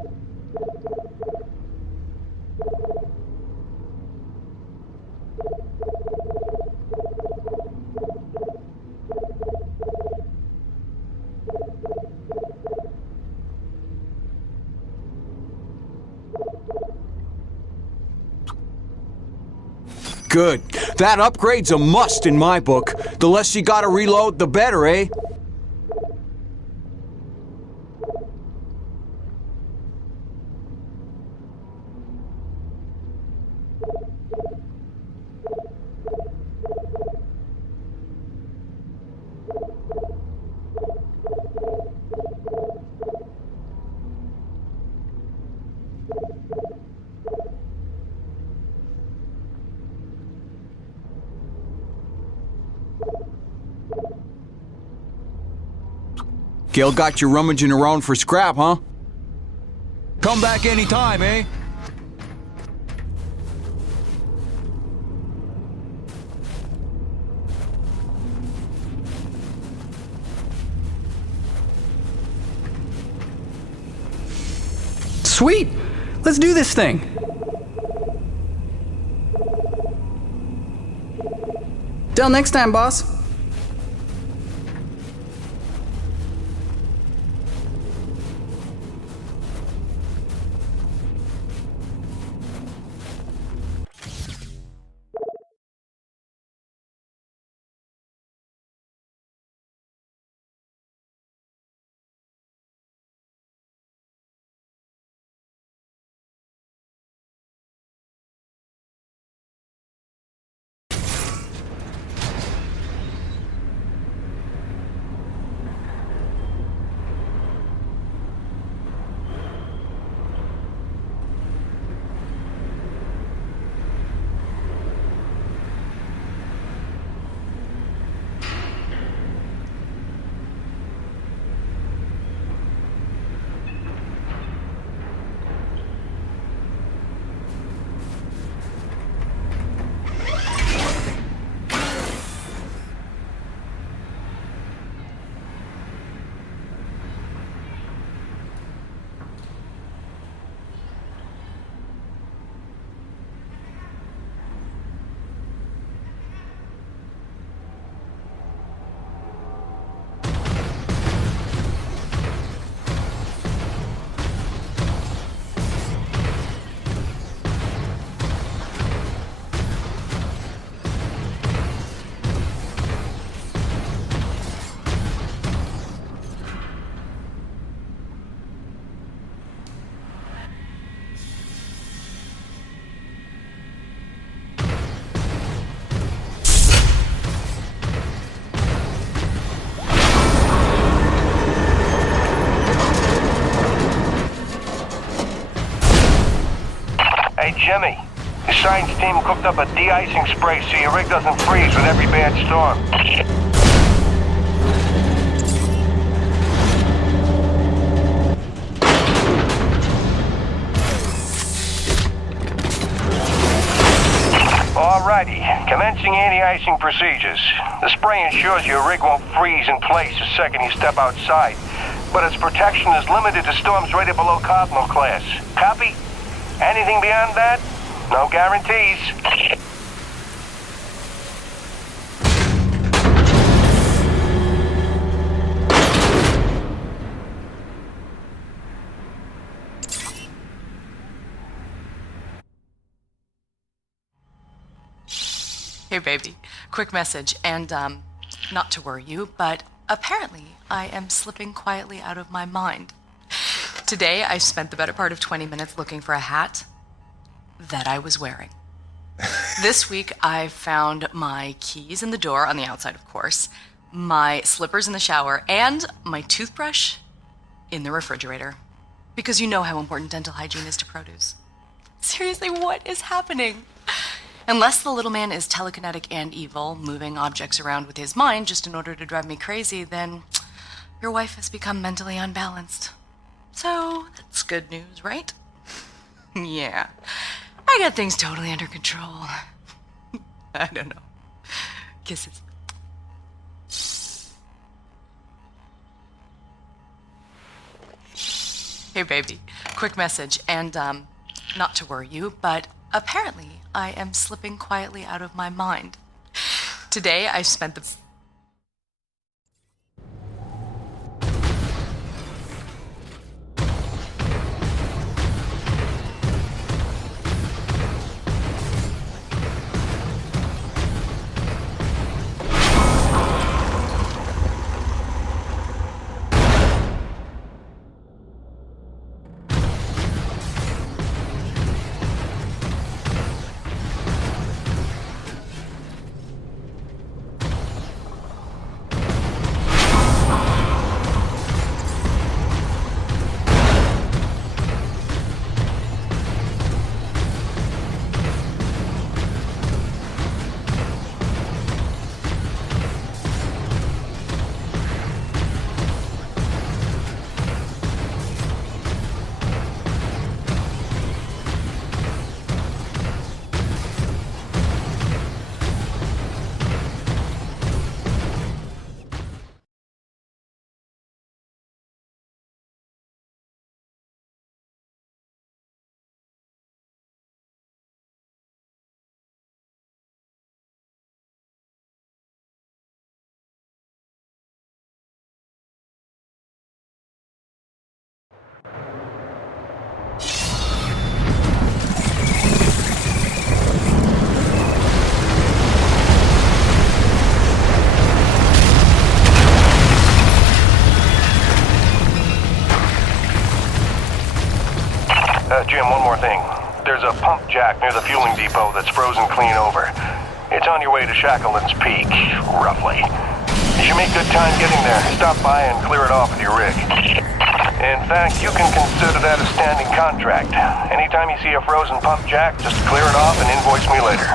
Good. That upgrade's a must in my book. The less you gotta reload, the better, eh? Gil got you rummaging around for scrap, huh? Come back anytime, eh? Sweet! Let's do this thing! Till next time, boss. Hey, Jimmy. The science team cooked up a de-icing spray so your rig doesn't freeze with every bad storm. Alrighty, commencing anti-icing procedures. The spray ensures your rig won't freeze in place the second you step outside, but its protection is limited to storms rated below Cardinal class. Copy? Anything beyond that? No guarantees. Hey, baby. Quick message, and, not to worry you, but apparently I am slipping quietly out of my mind. Today, I spent the better part of 20 minutes looking for a hat that I was wearing. This week, I found my keys in the door, on the outside, of course, my slippers in the shower, and my toothbrush in the refrigerator. Because you know how important dental hygiene is to produce. Seriously, what is happening? Unless the little man is telekinetic and evil, moving objects around with his mind just in order to drive me crazy, then your wife has become mentally unbalanced. So, that's good news, right? Yeah. I got things totally under control. I don't know. Kisses. Hey, baby. Quick message, and, not to worry you, but apparently I am slipping quietly out of my mind. Today, I spent the... Jim, one more thing. There's a pump jack near the fueling depot that's frozen clean over. It's on your way to Shackleton's Peak, roughly. You should make good time getting there. Stop by and clear it off with your rig. In fact, you can consider that a standing contract. Anytime you see a frozen pump jack, just clear it off and invoice me later.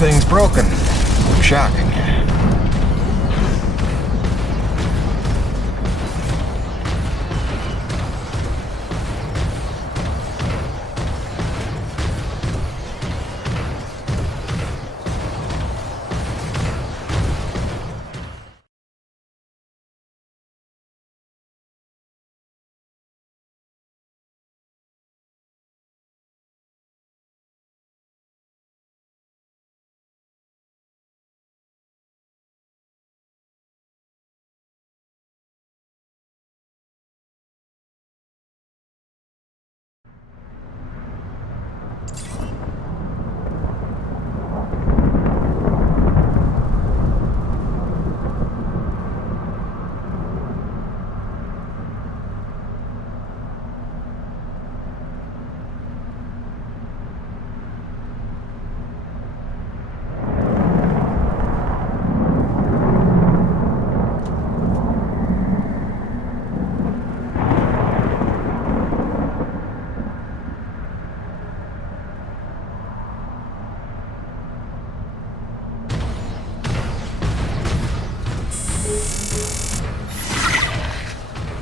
Thing's broken. Shocking.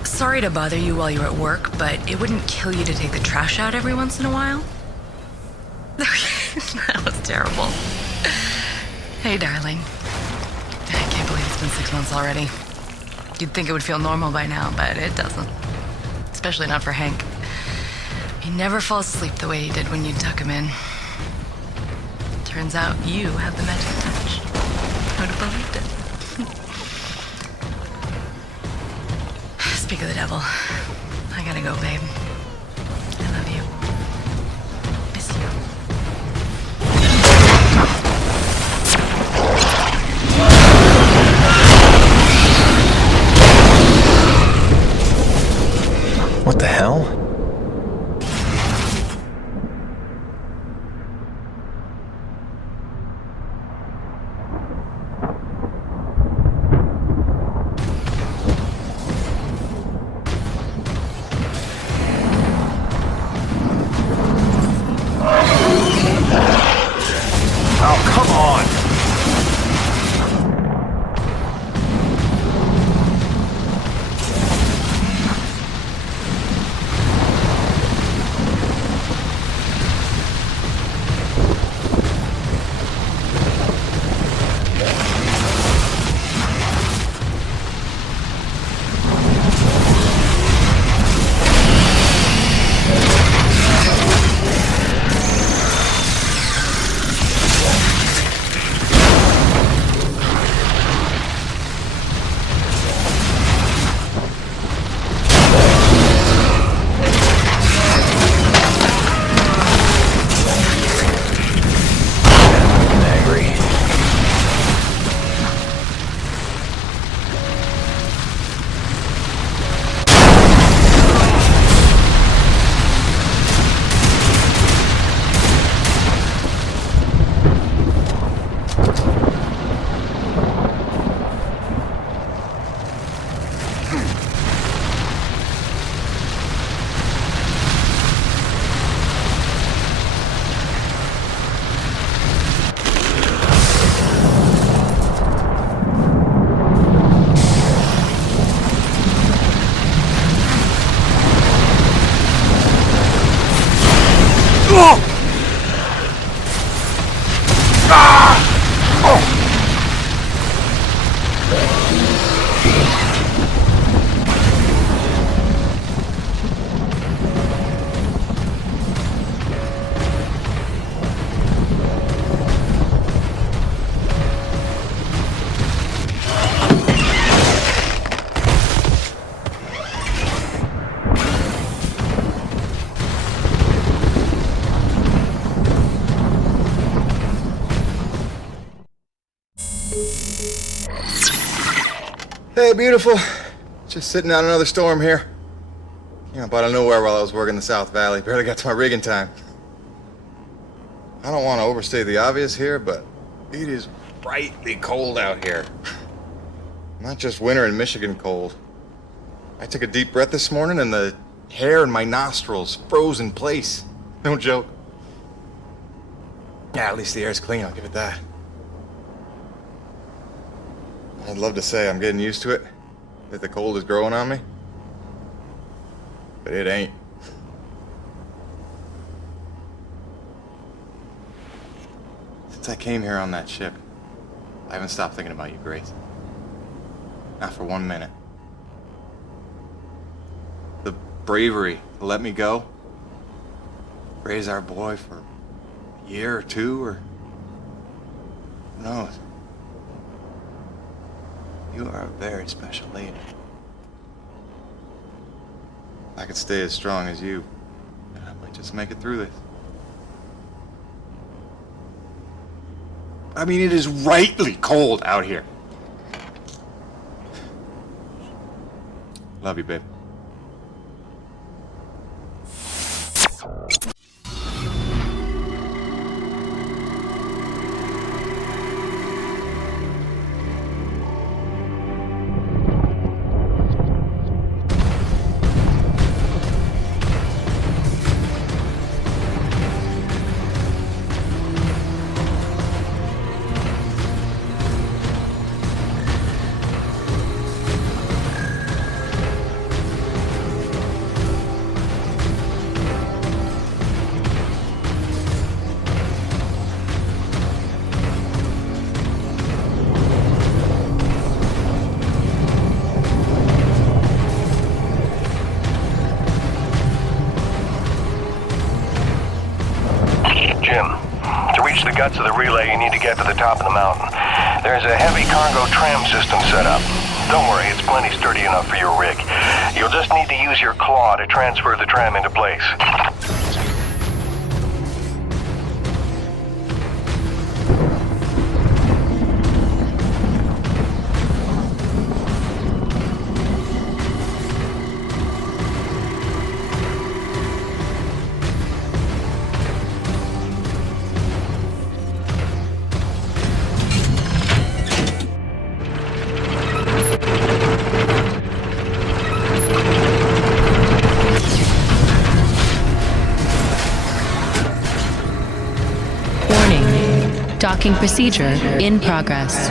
Sorry to bother you while you're at work, but it wouldn't kill you to take the trash out every once in a while? That was terrible. Hey, darling. I can't believe it's been 6 months already. You'd think it would feel normal by now, but it doesn't. Especially not for Hank. He never falls asleep the way he did when you tuck him in. Turns out you have the magic touch. Who'd have believed it? Speak of the devil. I gotta go, babe. I love you. Miss you. What the hell? Hey, beautiful. Just sitting out another storm here. You know, but out of nowhere while I was working the South Valley. Barely got to my rig in time. I don't want to overstate the obvious here, but it is frightfully cold out here. Not just winter in Michigan cold. I took a deep breath this morning and the hair in my nostrils froze in place. No joke. Yeah, at least the air's clean, I'll give it that. I'd love to say I'm getting used to it, that the cold is growing on me, but it ain't. Since I came here on that ship, I haven't stopped thinking about you, Grace. Not for 1 minute. The bravery to let me go, raise our boy for a year or two, or who knows? You are a very special lady. If I could stay as strong as you, I might just make it through this. I mean, it is rightly cold out here. Love you, babe. The guts of the relay, you need to get to the top of the mountain. There's a heavy cargo tram system set up. Don't worry, it's plenty sturdy enough for your rig. You'll just need to use your claw to transfer the tram into place. Docking procedure in progress.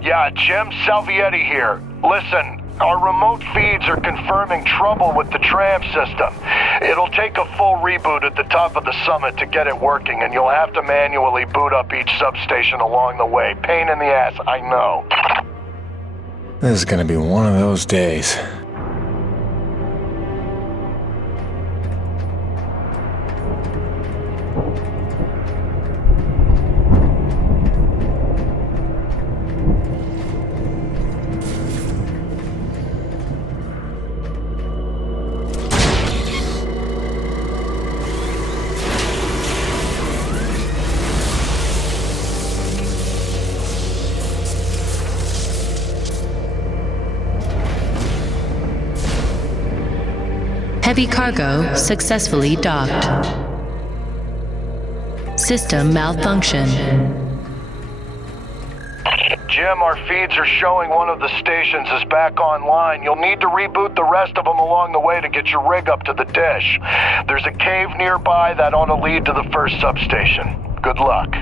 Yeah, Jim Salvietti here. Listen, our remote feeds are confirming trouble with the tram system. It'll take a full reboot at the top of the summit to get it working, and you'll have to manually boot up each substation along the way. Pain in the ass, I know. This is gonna be one of those days. Heavy cargo successfully docked. System malfunction. Jim, our feeds are showing one of the stations is back online. You'll need to reboot the rest of them along the way to get your rig up to the dish. There's a cave nearby that ought to lead to the first substation. Good luck.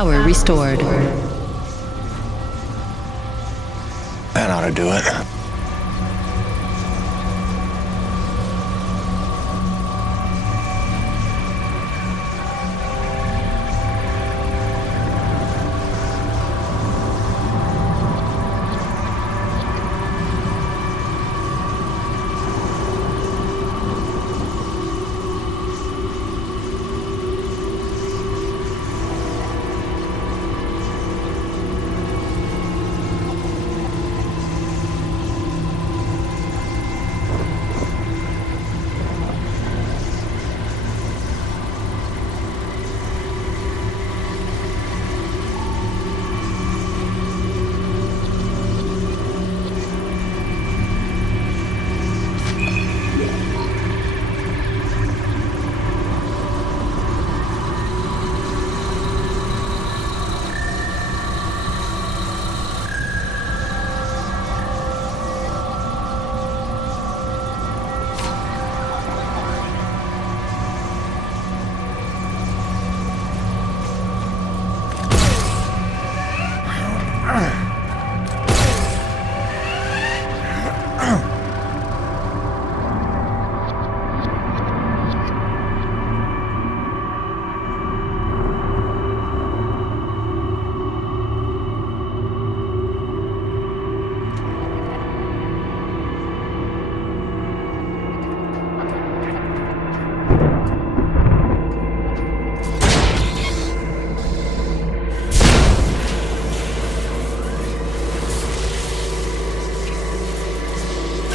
Power restored. That ought to do it.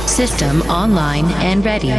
System online and ready.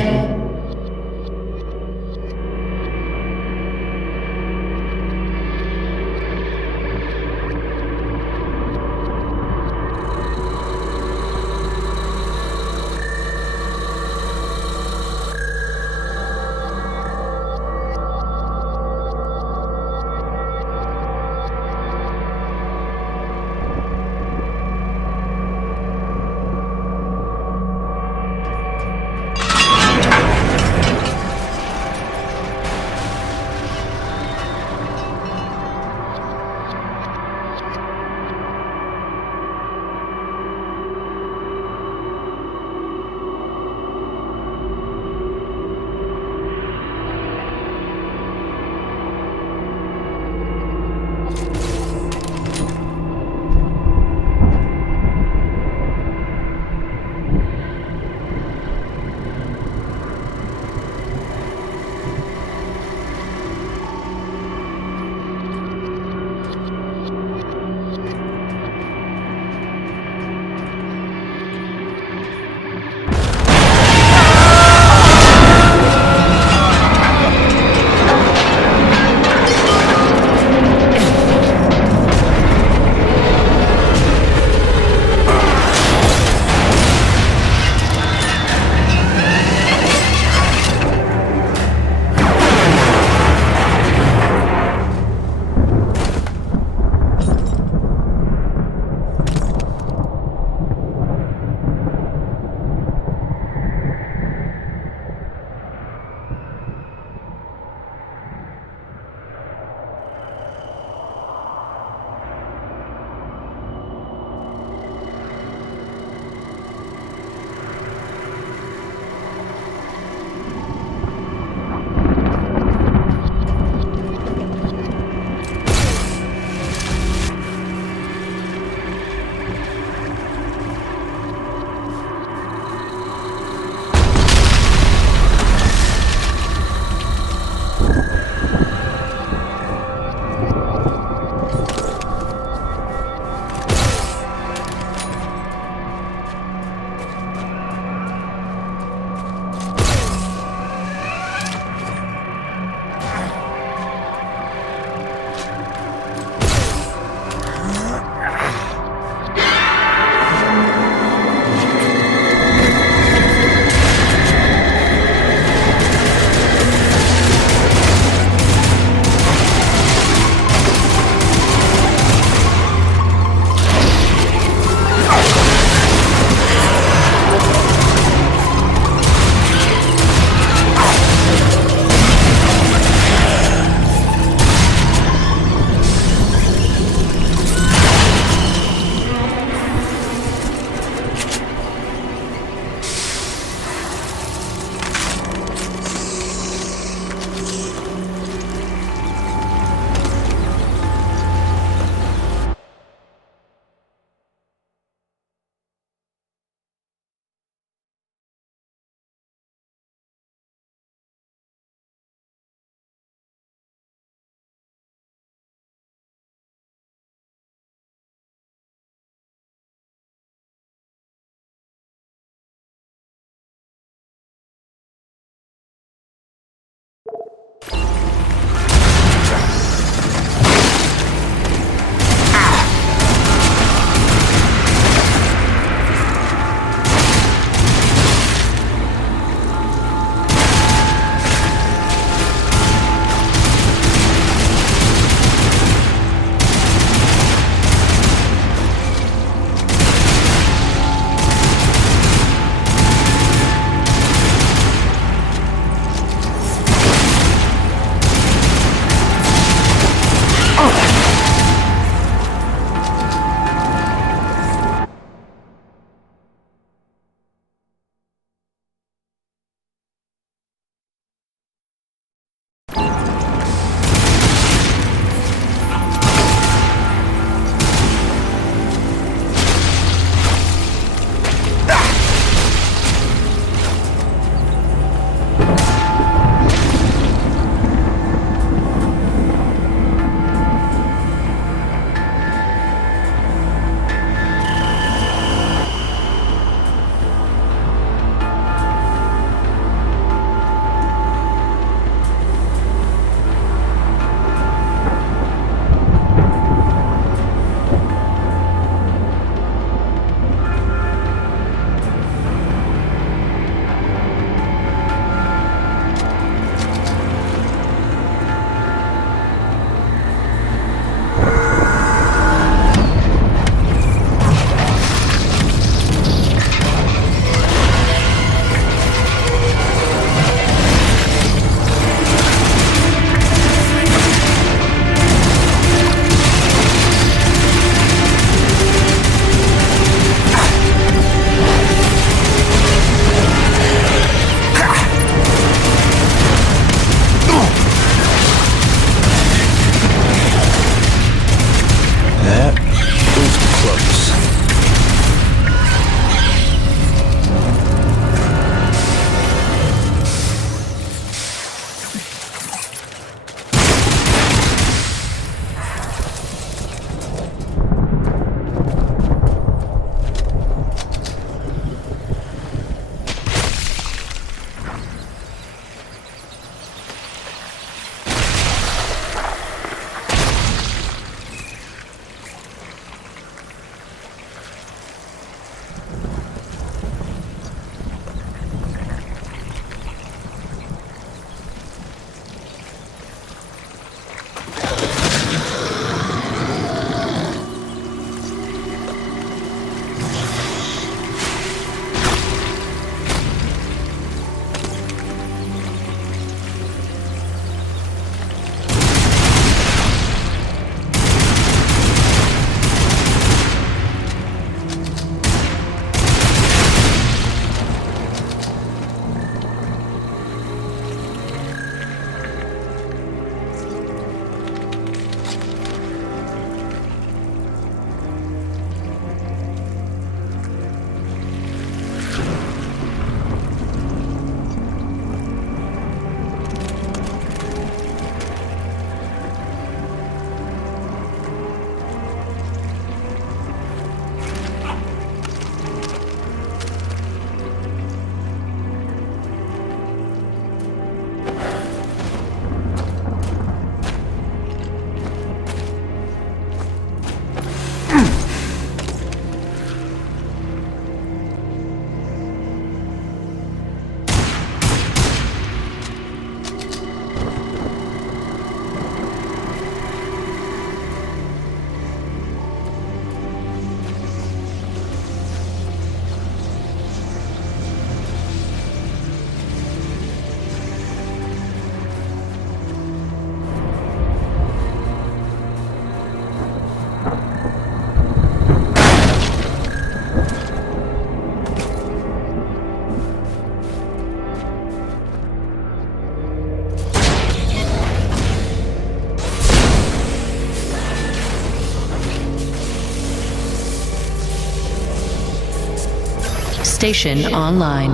Station online.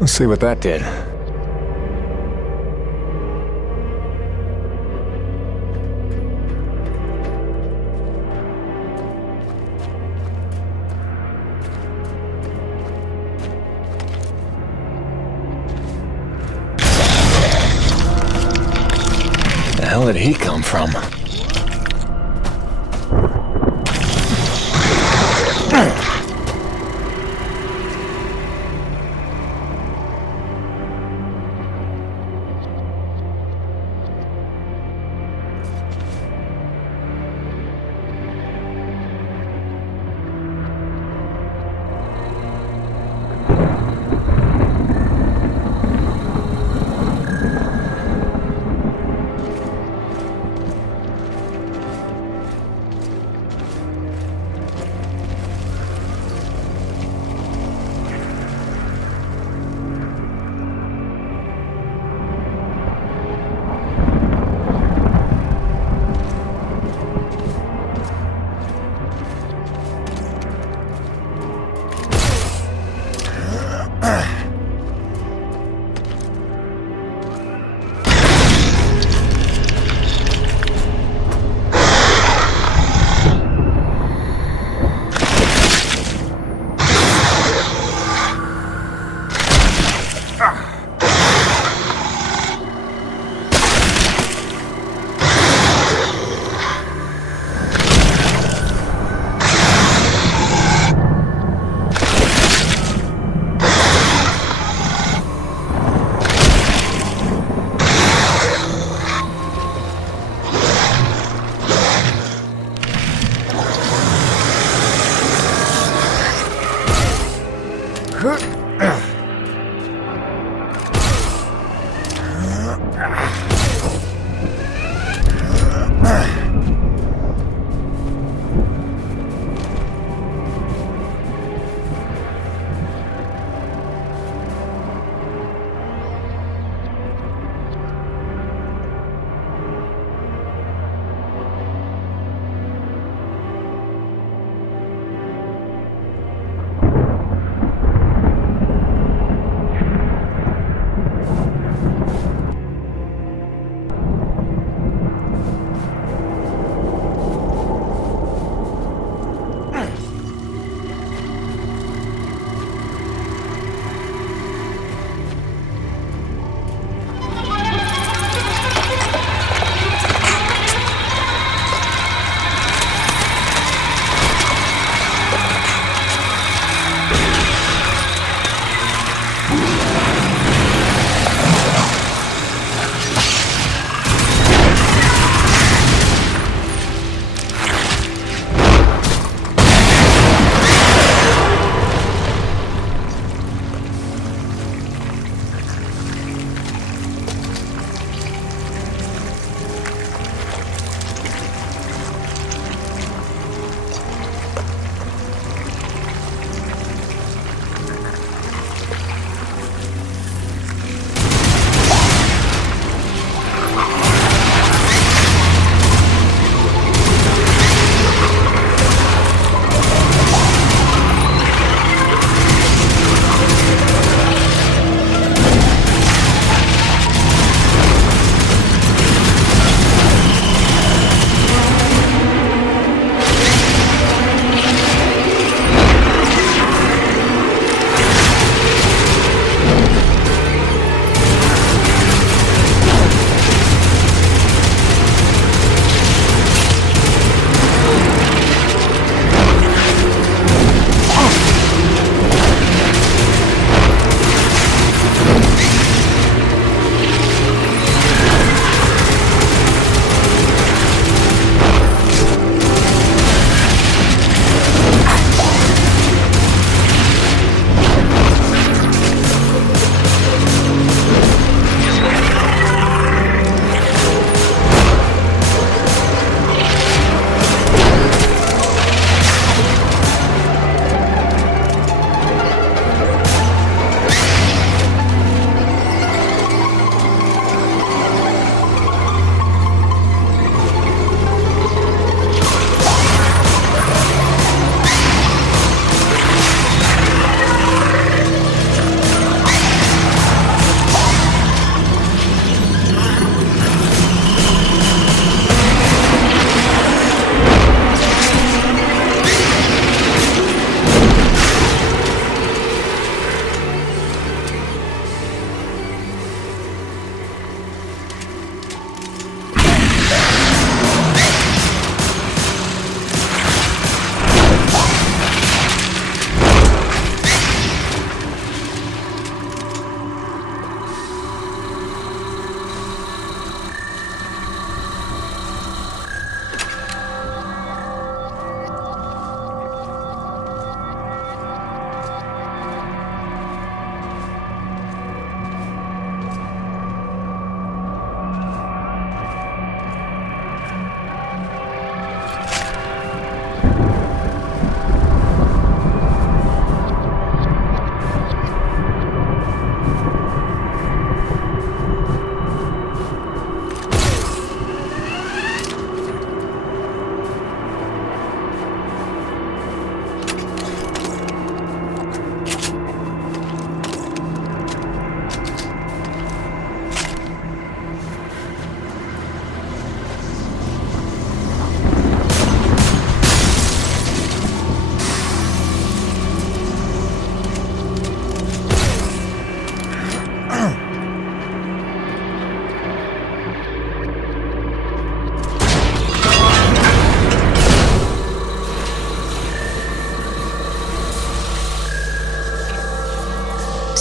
Let's see what that did. The hell did he come from?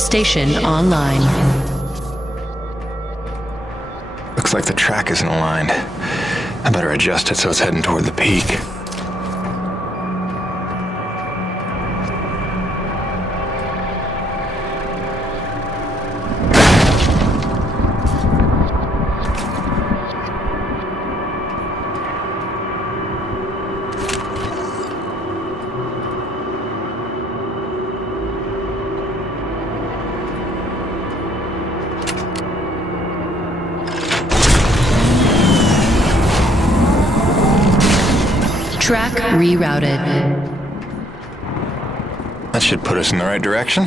Station online. Looks like the track isn't aligned. I better adjust it so it's heading toward the peak. Track rerouted. That should put us in the right direction.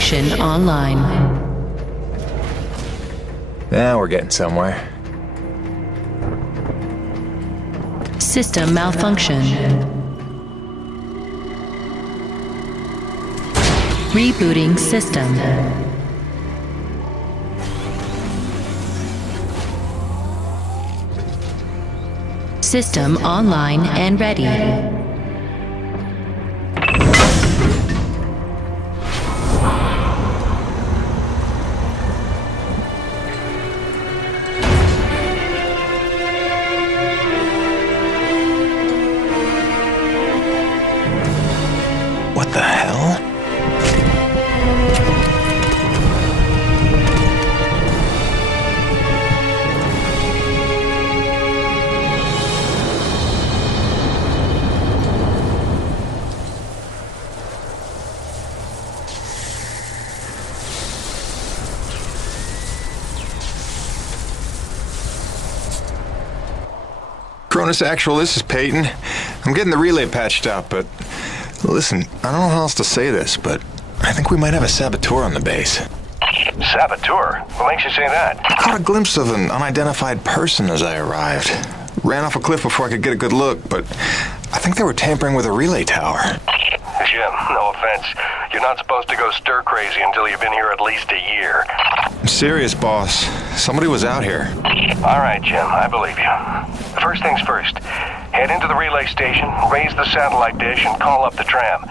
station online. Now we're getting somewhere. System malfunction. Rebooting system. System online and ready. What the hell? Cronus Actual, this is Peyton. I'm getting the relay patched up, but listen, I don't know how else to say this, but I think we might have a saboteur on the base. Saboteur? What makes you say that? I caught a glimpse of an unidentified person as I arrived. Ran off a cliff before I could get a good look, but I think they were tampering with a relay tower. Jim, no offense. You're not supposed to go stir crazy until you've been here at least a year. I'm serious, boss. Somebody was out here. All right, Jim, I believe you. First things first, head into the relay station, raise the satellite dish, and call up the tram.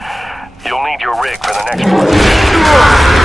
You'll need your rig for the next one.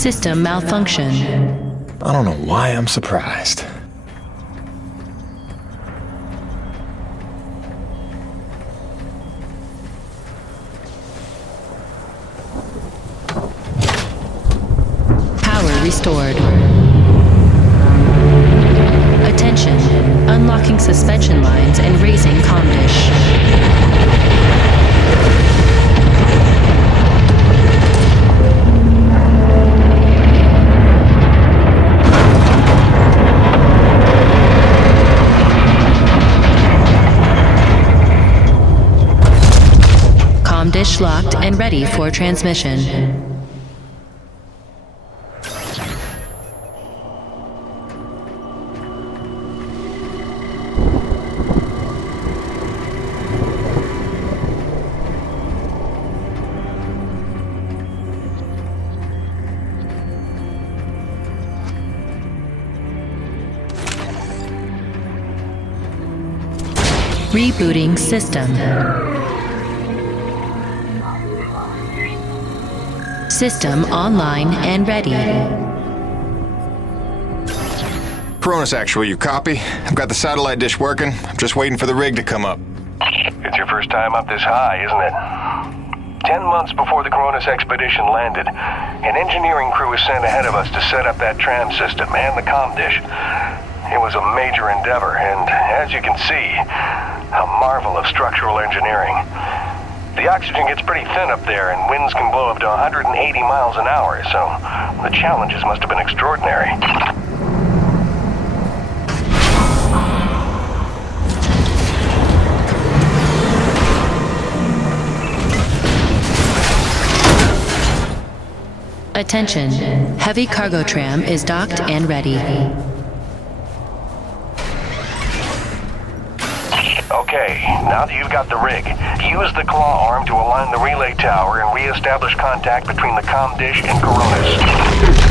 System malfunction. I don't know why I'm surprised. Power restored. Attention. Unlocking suspension lines and raising comm dish. Comm dish locked and ready for transmission. Rebooting system. System online and ready. Cronus Actual, you copy? I've got the satellite dish working. I'm just waiting for the rig to come up. It's your first time up this high, isn't it? 10 months before the Cronus expedition landed, an engineering crew was sent ahead of us to set up that tram system and the comm dish. It was a major endeavor, and as you can see, a marvel of structural engineering. The oxygen gets pretty thin up there, and winds can blow up to 180 miles an hour, so the challenges must have been extraordinary. Attention. Heavy cargo tram is docked and ready. Okay, now that you've got the rig, use the claw arm to align the relay tower and re-establish contact between the comm dish and Coronis.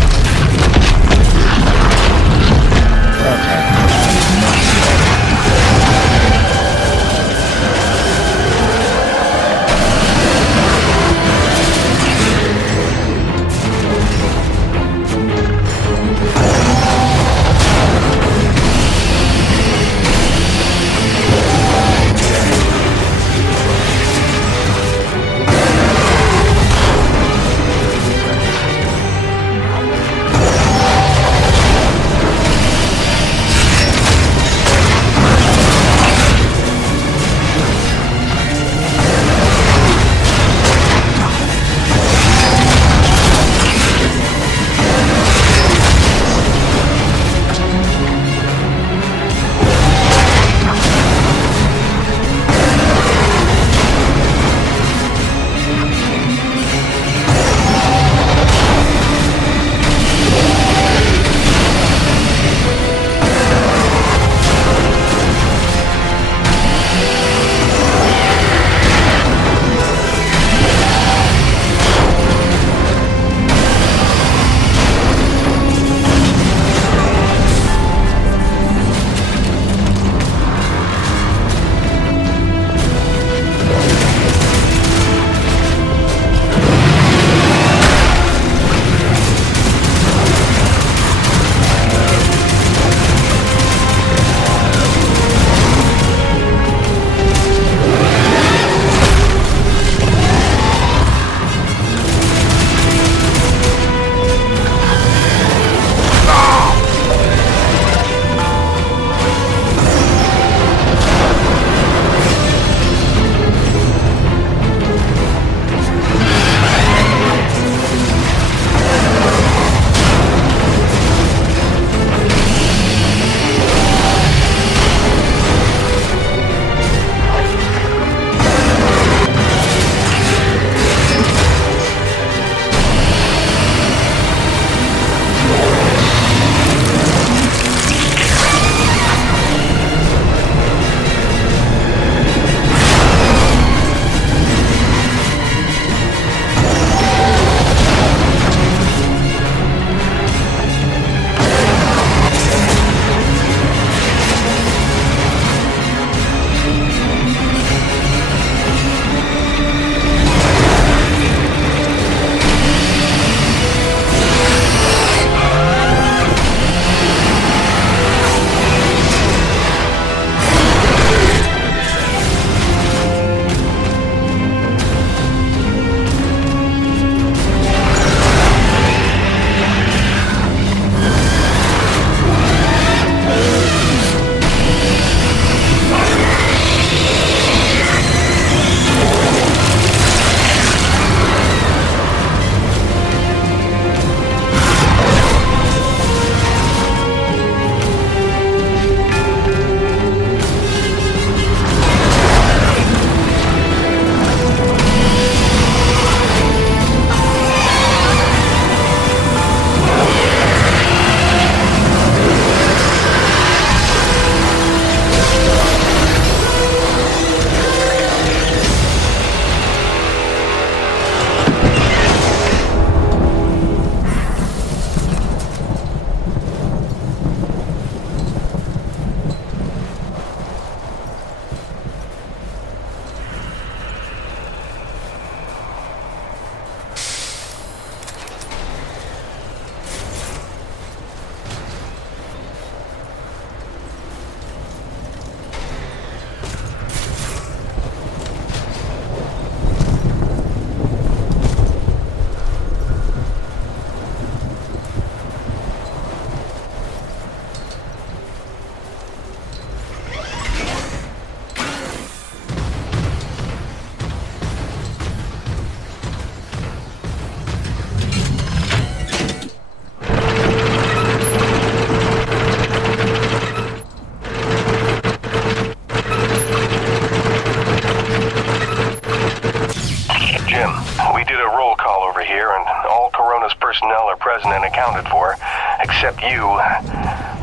personnel are present and accounted for, except you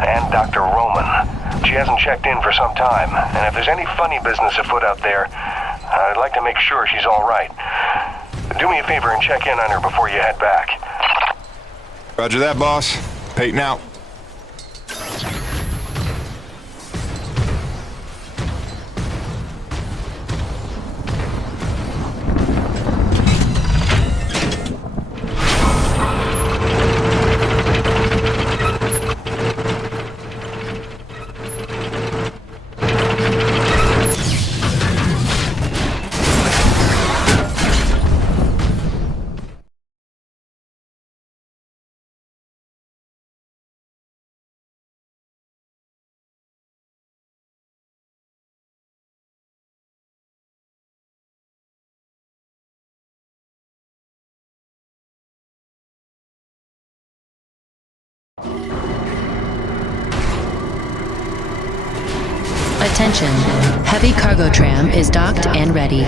and Dr. Roman. She hasn't checked in for some time, and if there's any funny business afoot out there, I'd like to make sure she's all right. Do me a favor and check in on her before you head back. Roger that, boss. Peyton out. Attention, heavy cargo tram is docked and ready.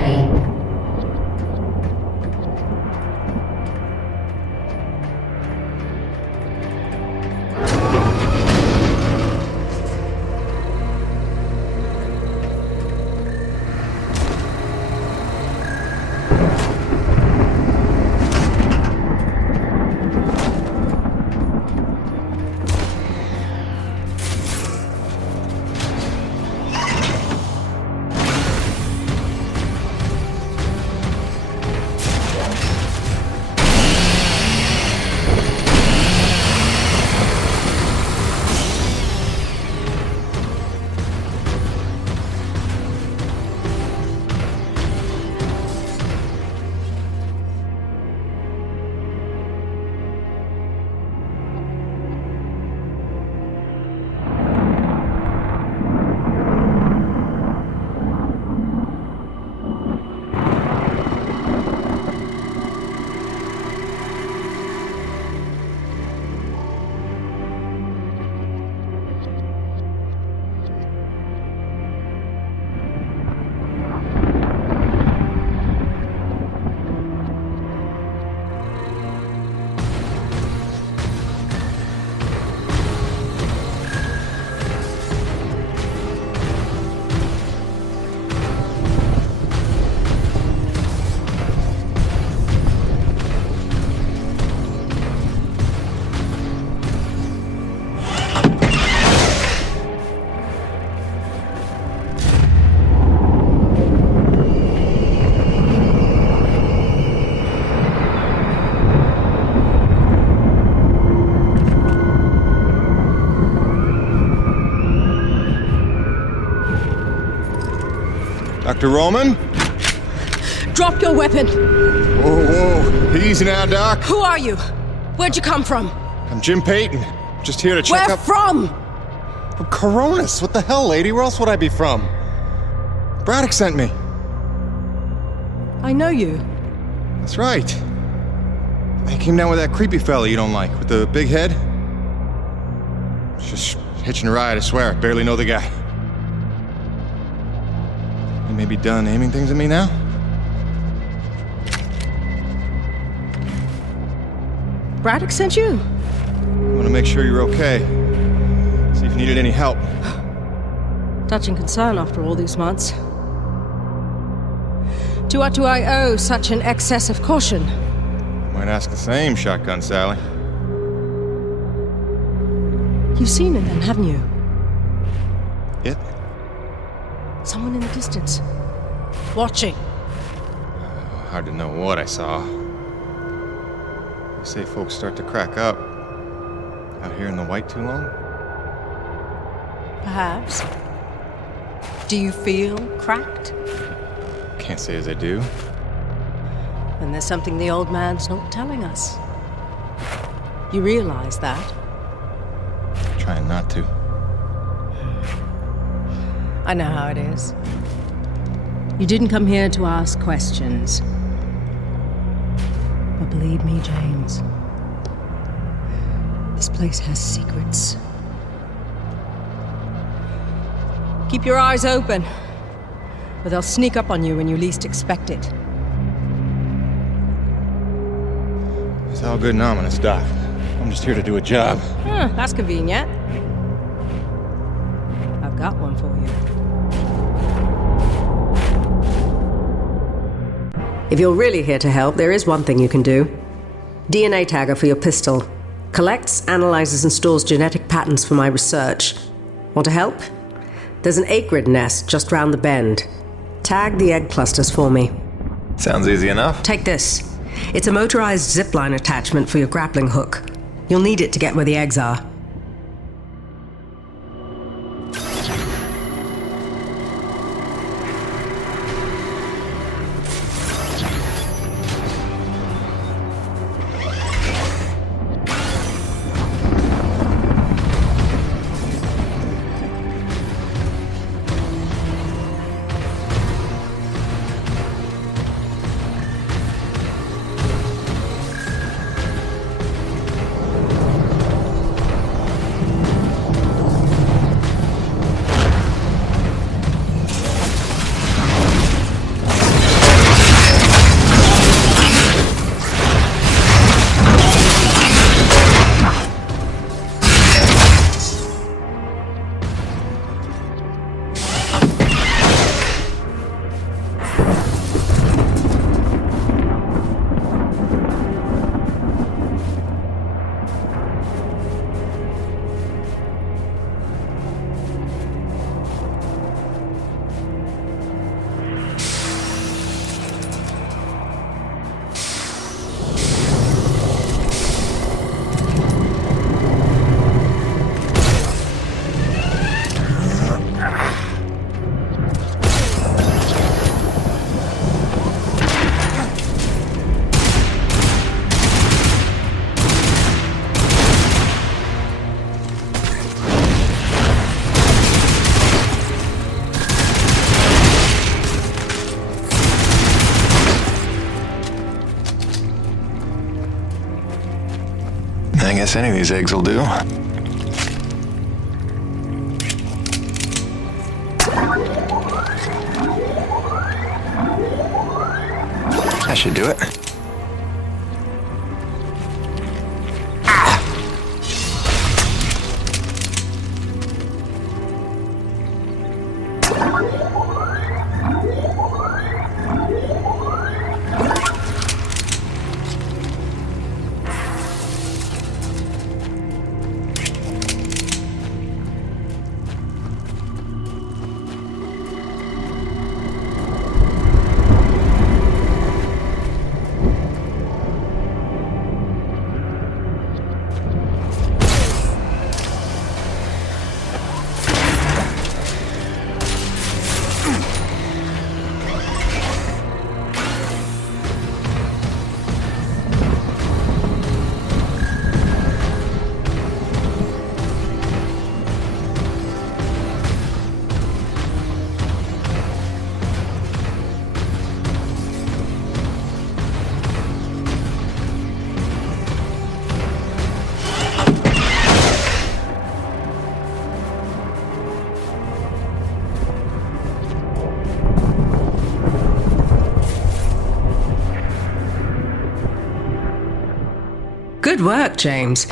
Dr. Roman? Drop your weapon! Whoa, whoa. Easy now, Doc. Who are you? Where'd you come from? I'm Jim Peyton. Just here to check Where up... from? From Coronis. What the hell, lady? Where else would I be from? Braddock sent me. I know you. That's right. I came down with that creepy fella you don't like, with the big head. Just hitching a ride, I swear. Barely know the guy. You may be done aiming things at me now? Braddock sent you? I want to make sure you're okay. See if you needed any help. Touching concern after all these months. To what do I owe such an excess of caution? Might ask the same, Shotgun Sally. You've seen it then, haven't you? It? Someone in the distance. Watching. Hard to know what I saw. They say folks start to crack up. Out here in the white too long? Perhaps. Do you feel cracked? Can't say as I do. Then there's something the old man's not telling us. You realize that? Trying not to. I know how it is. You didn't come here to ask questions. But believe me, James, this place has secrets. Keep your eyes open, or they'll sneak up on you when you least expect it. It's all good and ominous, Doc. I'm just here to do a job. That's convenient. I've got one for you. If you're really here to help, there is one thing you can do. DNA tagger for your pistol. Collects, analyzes, and stores genetic patterns for my research. Want to help? There's an acrid nest just round the bend. Tag the egg clusters for me. Sounds easy enough. Take this. It's a motorized zipline attachment for your grappling hook. You'll need it to get where the eggs are. I guess any of these eggs will do. That should do it. Good work, James.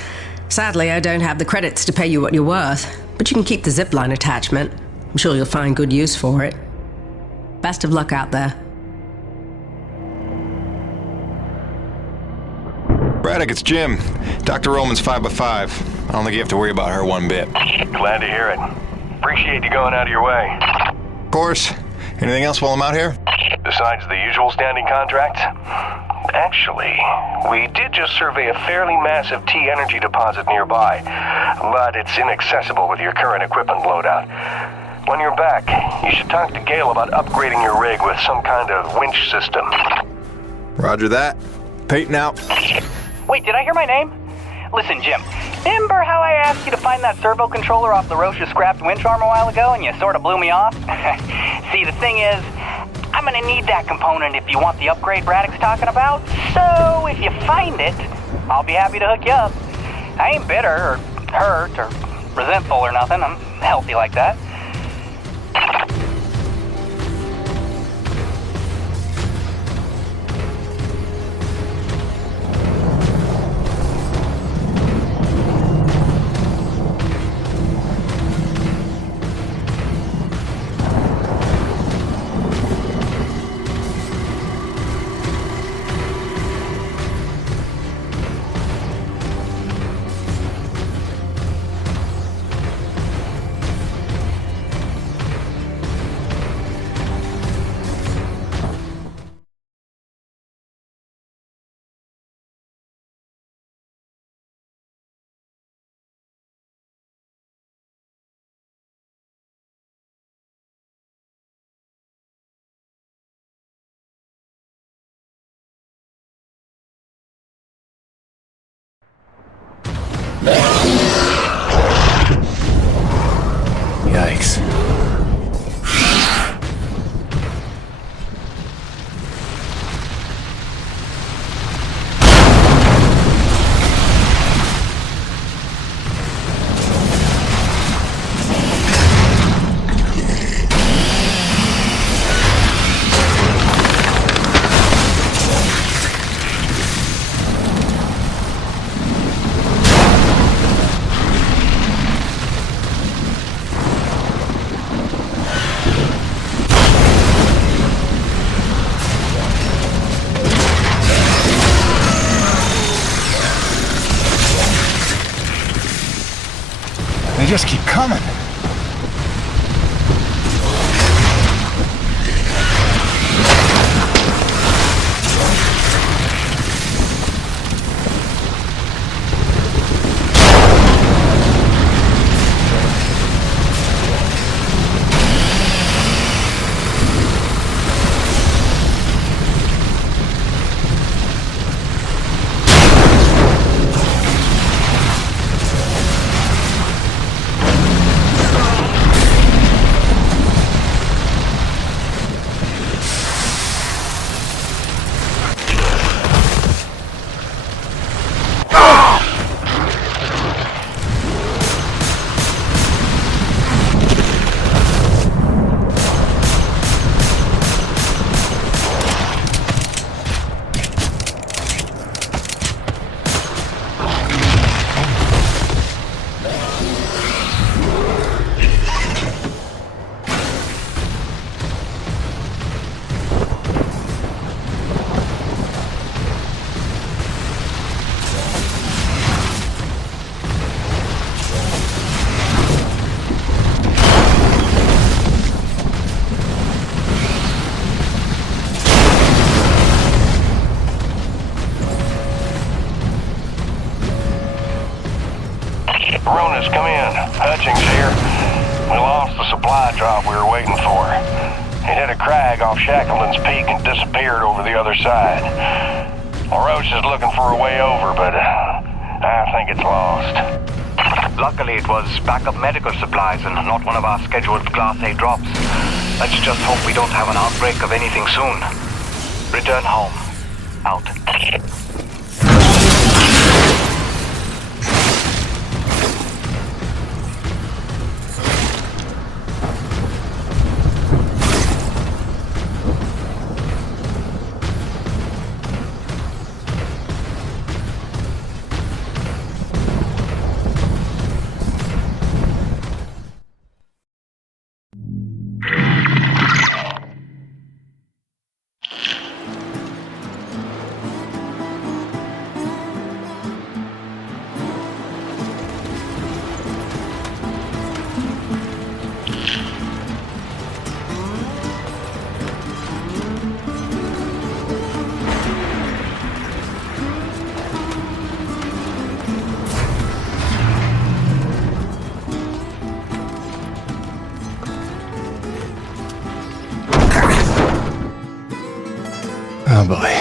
Sadly, I don't have the credits to pay you what you're worth, but you can keep the zipline attachment. I'm sure you'll find good use for it. Best of luck out there. Braddock, it's Jim. Dr. Roman's 5x5. I don't think you have to worry about her one bit. Glad to hear it. Appreciate you going out of your way. Of course. Anything else while I'm out here? Besides the usual standing contracts? Actually, we did just survey a fairly massive T-energy deposit nearby, but it's inaccessible with your current equipment loadout. When you're back, you should talk to Gale about upgrading your rig with some kind of winch system. Roger that. Peyton out. Wait, did I hear my name? Listen, Jim, remember how I asked you to find that servo controller off the Roche's scrapped winch arm a while ago and you sort of blew me off? See, the thing is, I'm gonna need that component if you want the upgrade Braddock's talking about. So, if you find it, I'll be happy to hook you up. I ain't bitter or hurt or resentful or nothing. I'm healthy like that. Thanks. They just keep coming. Baronis, come in. Hutchings here. We lost the supply drop we were waiting for. It hit a crag off Shackleton's Peak and disappeared over the other side. LaRoche is looking for a way over, but I think it's lost. Luckily, it was backup medical supplies and not one of our scheduled Class A drops. Let's just hope we don't have an outbreak of anything soon. Return home. Out. Oh boy.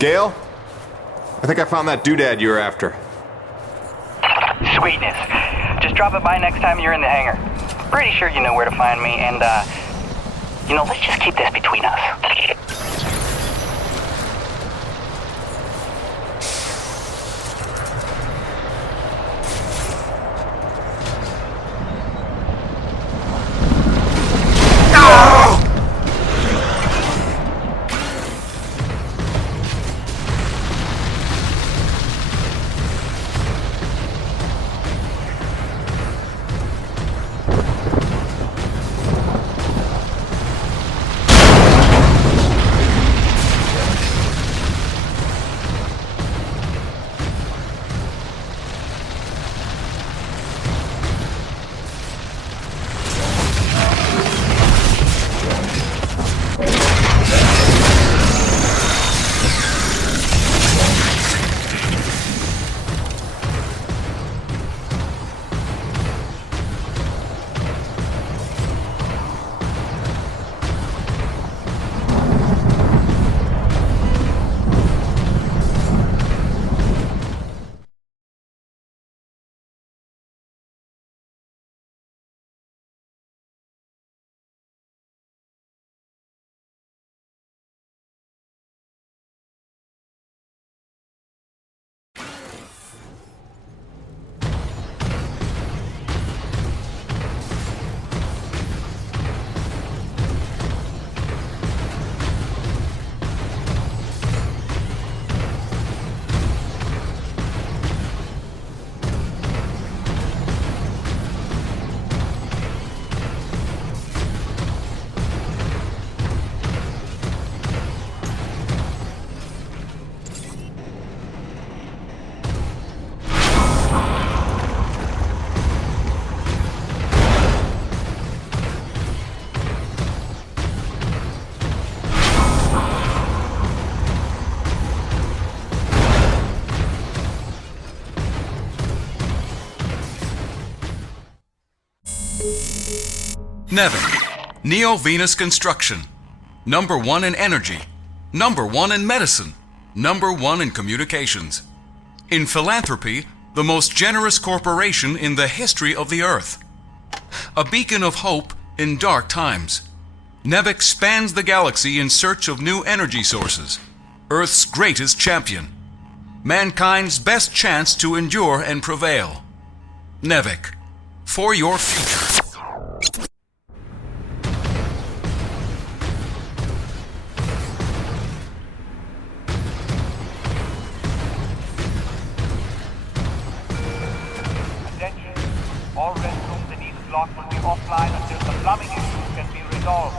Gale? I think I found that doodad you were after. Sweetness. Just drop it by next time you're in the hangar. Pretty sure you know where to find me, and, let's just keep this between us. Nevik, Neo-Venus Construction. #1 in energy. #1 in medicine. #1 in communications. In philanthropy, the most generous corporation in the history of the Earth. A beacon of hope in dark times. Nevik spans the galaxy in search of new energy sources. Earth's greatest champion. Mankind's best chance to endure and prevail. Nevik, for your future. All restrooms in each block will be offline until the plumbing issues can be resolved.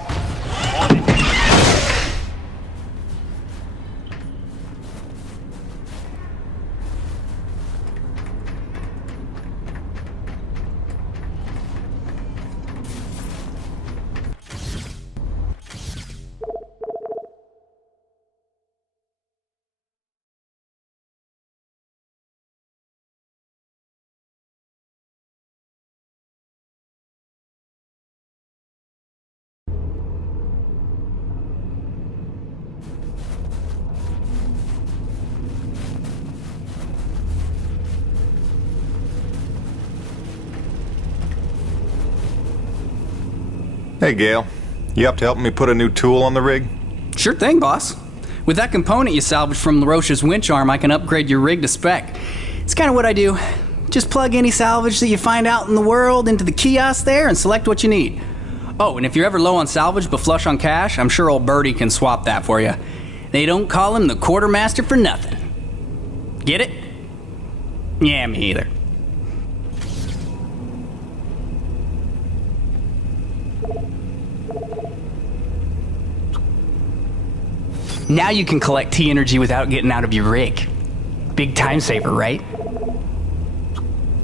Hey, Gale. You up to helping me put a new tool on the rig? Sure thing, boss. With that component you salvaged from LaRoche's winch arm, I can upgrade your rig to spec. It's kind of what I do. Just plug any salvage that you find out in the world into the kiosk there and select what you need. Oh, and if you're ever low on salvage but flush on cash, I'm sure old Birdie can swap that for you. They don't call him the quartermaster for nothing. Get it? Yeah, me either. Now you can collect T-energy without getting out of your rig. Big time saver, right?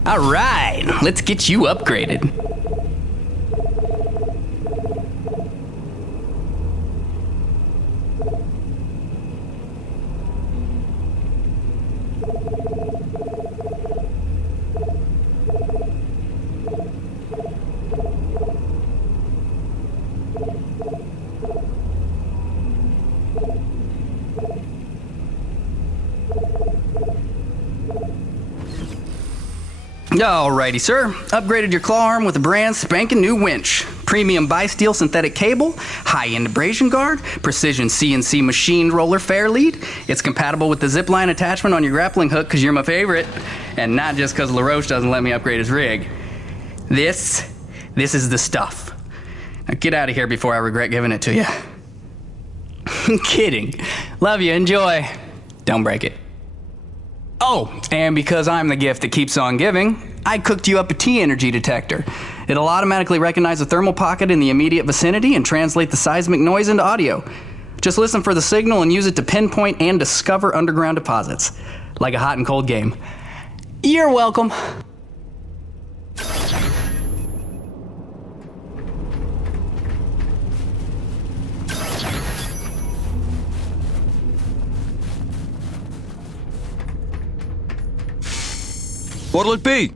All right, let's get you upgraded. Alrighty, sir. Upgraded your claw arm with a brand spanking new winch. Premium bi-steel synthetic cable, high-end abrasion guard, precision CNC machined roller fair lead. It's compatible with the zipline attachment on your grappling hook because you're my favorite, and not just because LaRoche doesn't let me upgrade his rig. This is the stuff. Now get out of here before I regret giving it to you. Kidding. Love you, enjoy. Don't break it. Oh, and because I'm the gift that keeps on giving, I cooked you up a T-energy detector. It'll automatically recognize a thermal pocket in the immediate vicinity and translate the seismic noise into audio. Just listen for the signal and use it to pinpoint and discover underground deposits. Like a hot and cold game. You're welcome. What'll it be?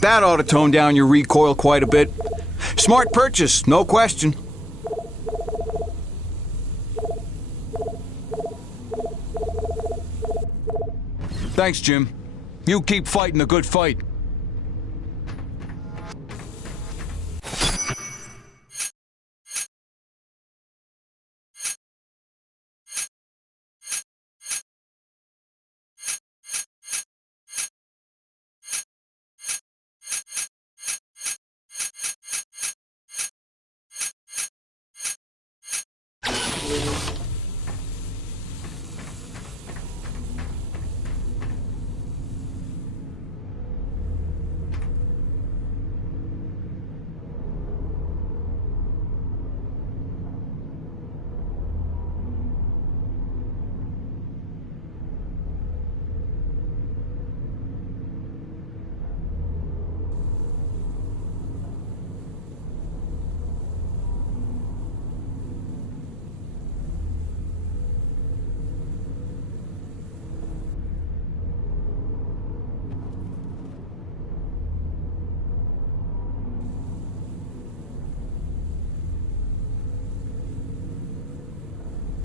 That ought to tone down your recoil quite a bit. Smart purchase, no question. Thanks, Jim. You keep fighting a good fight.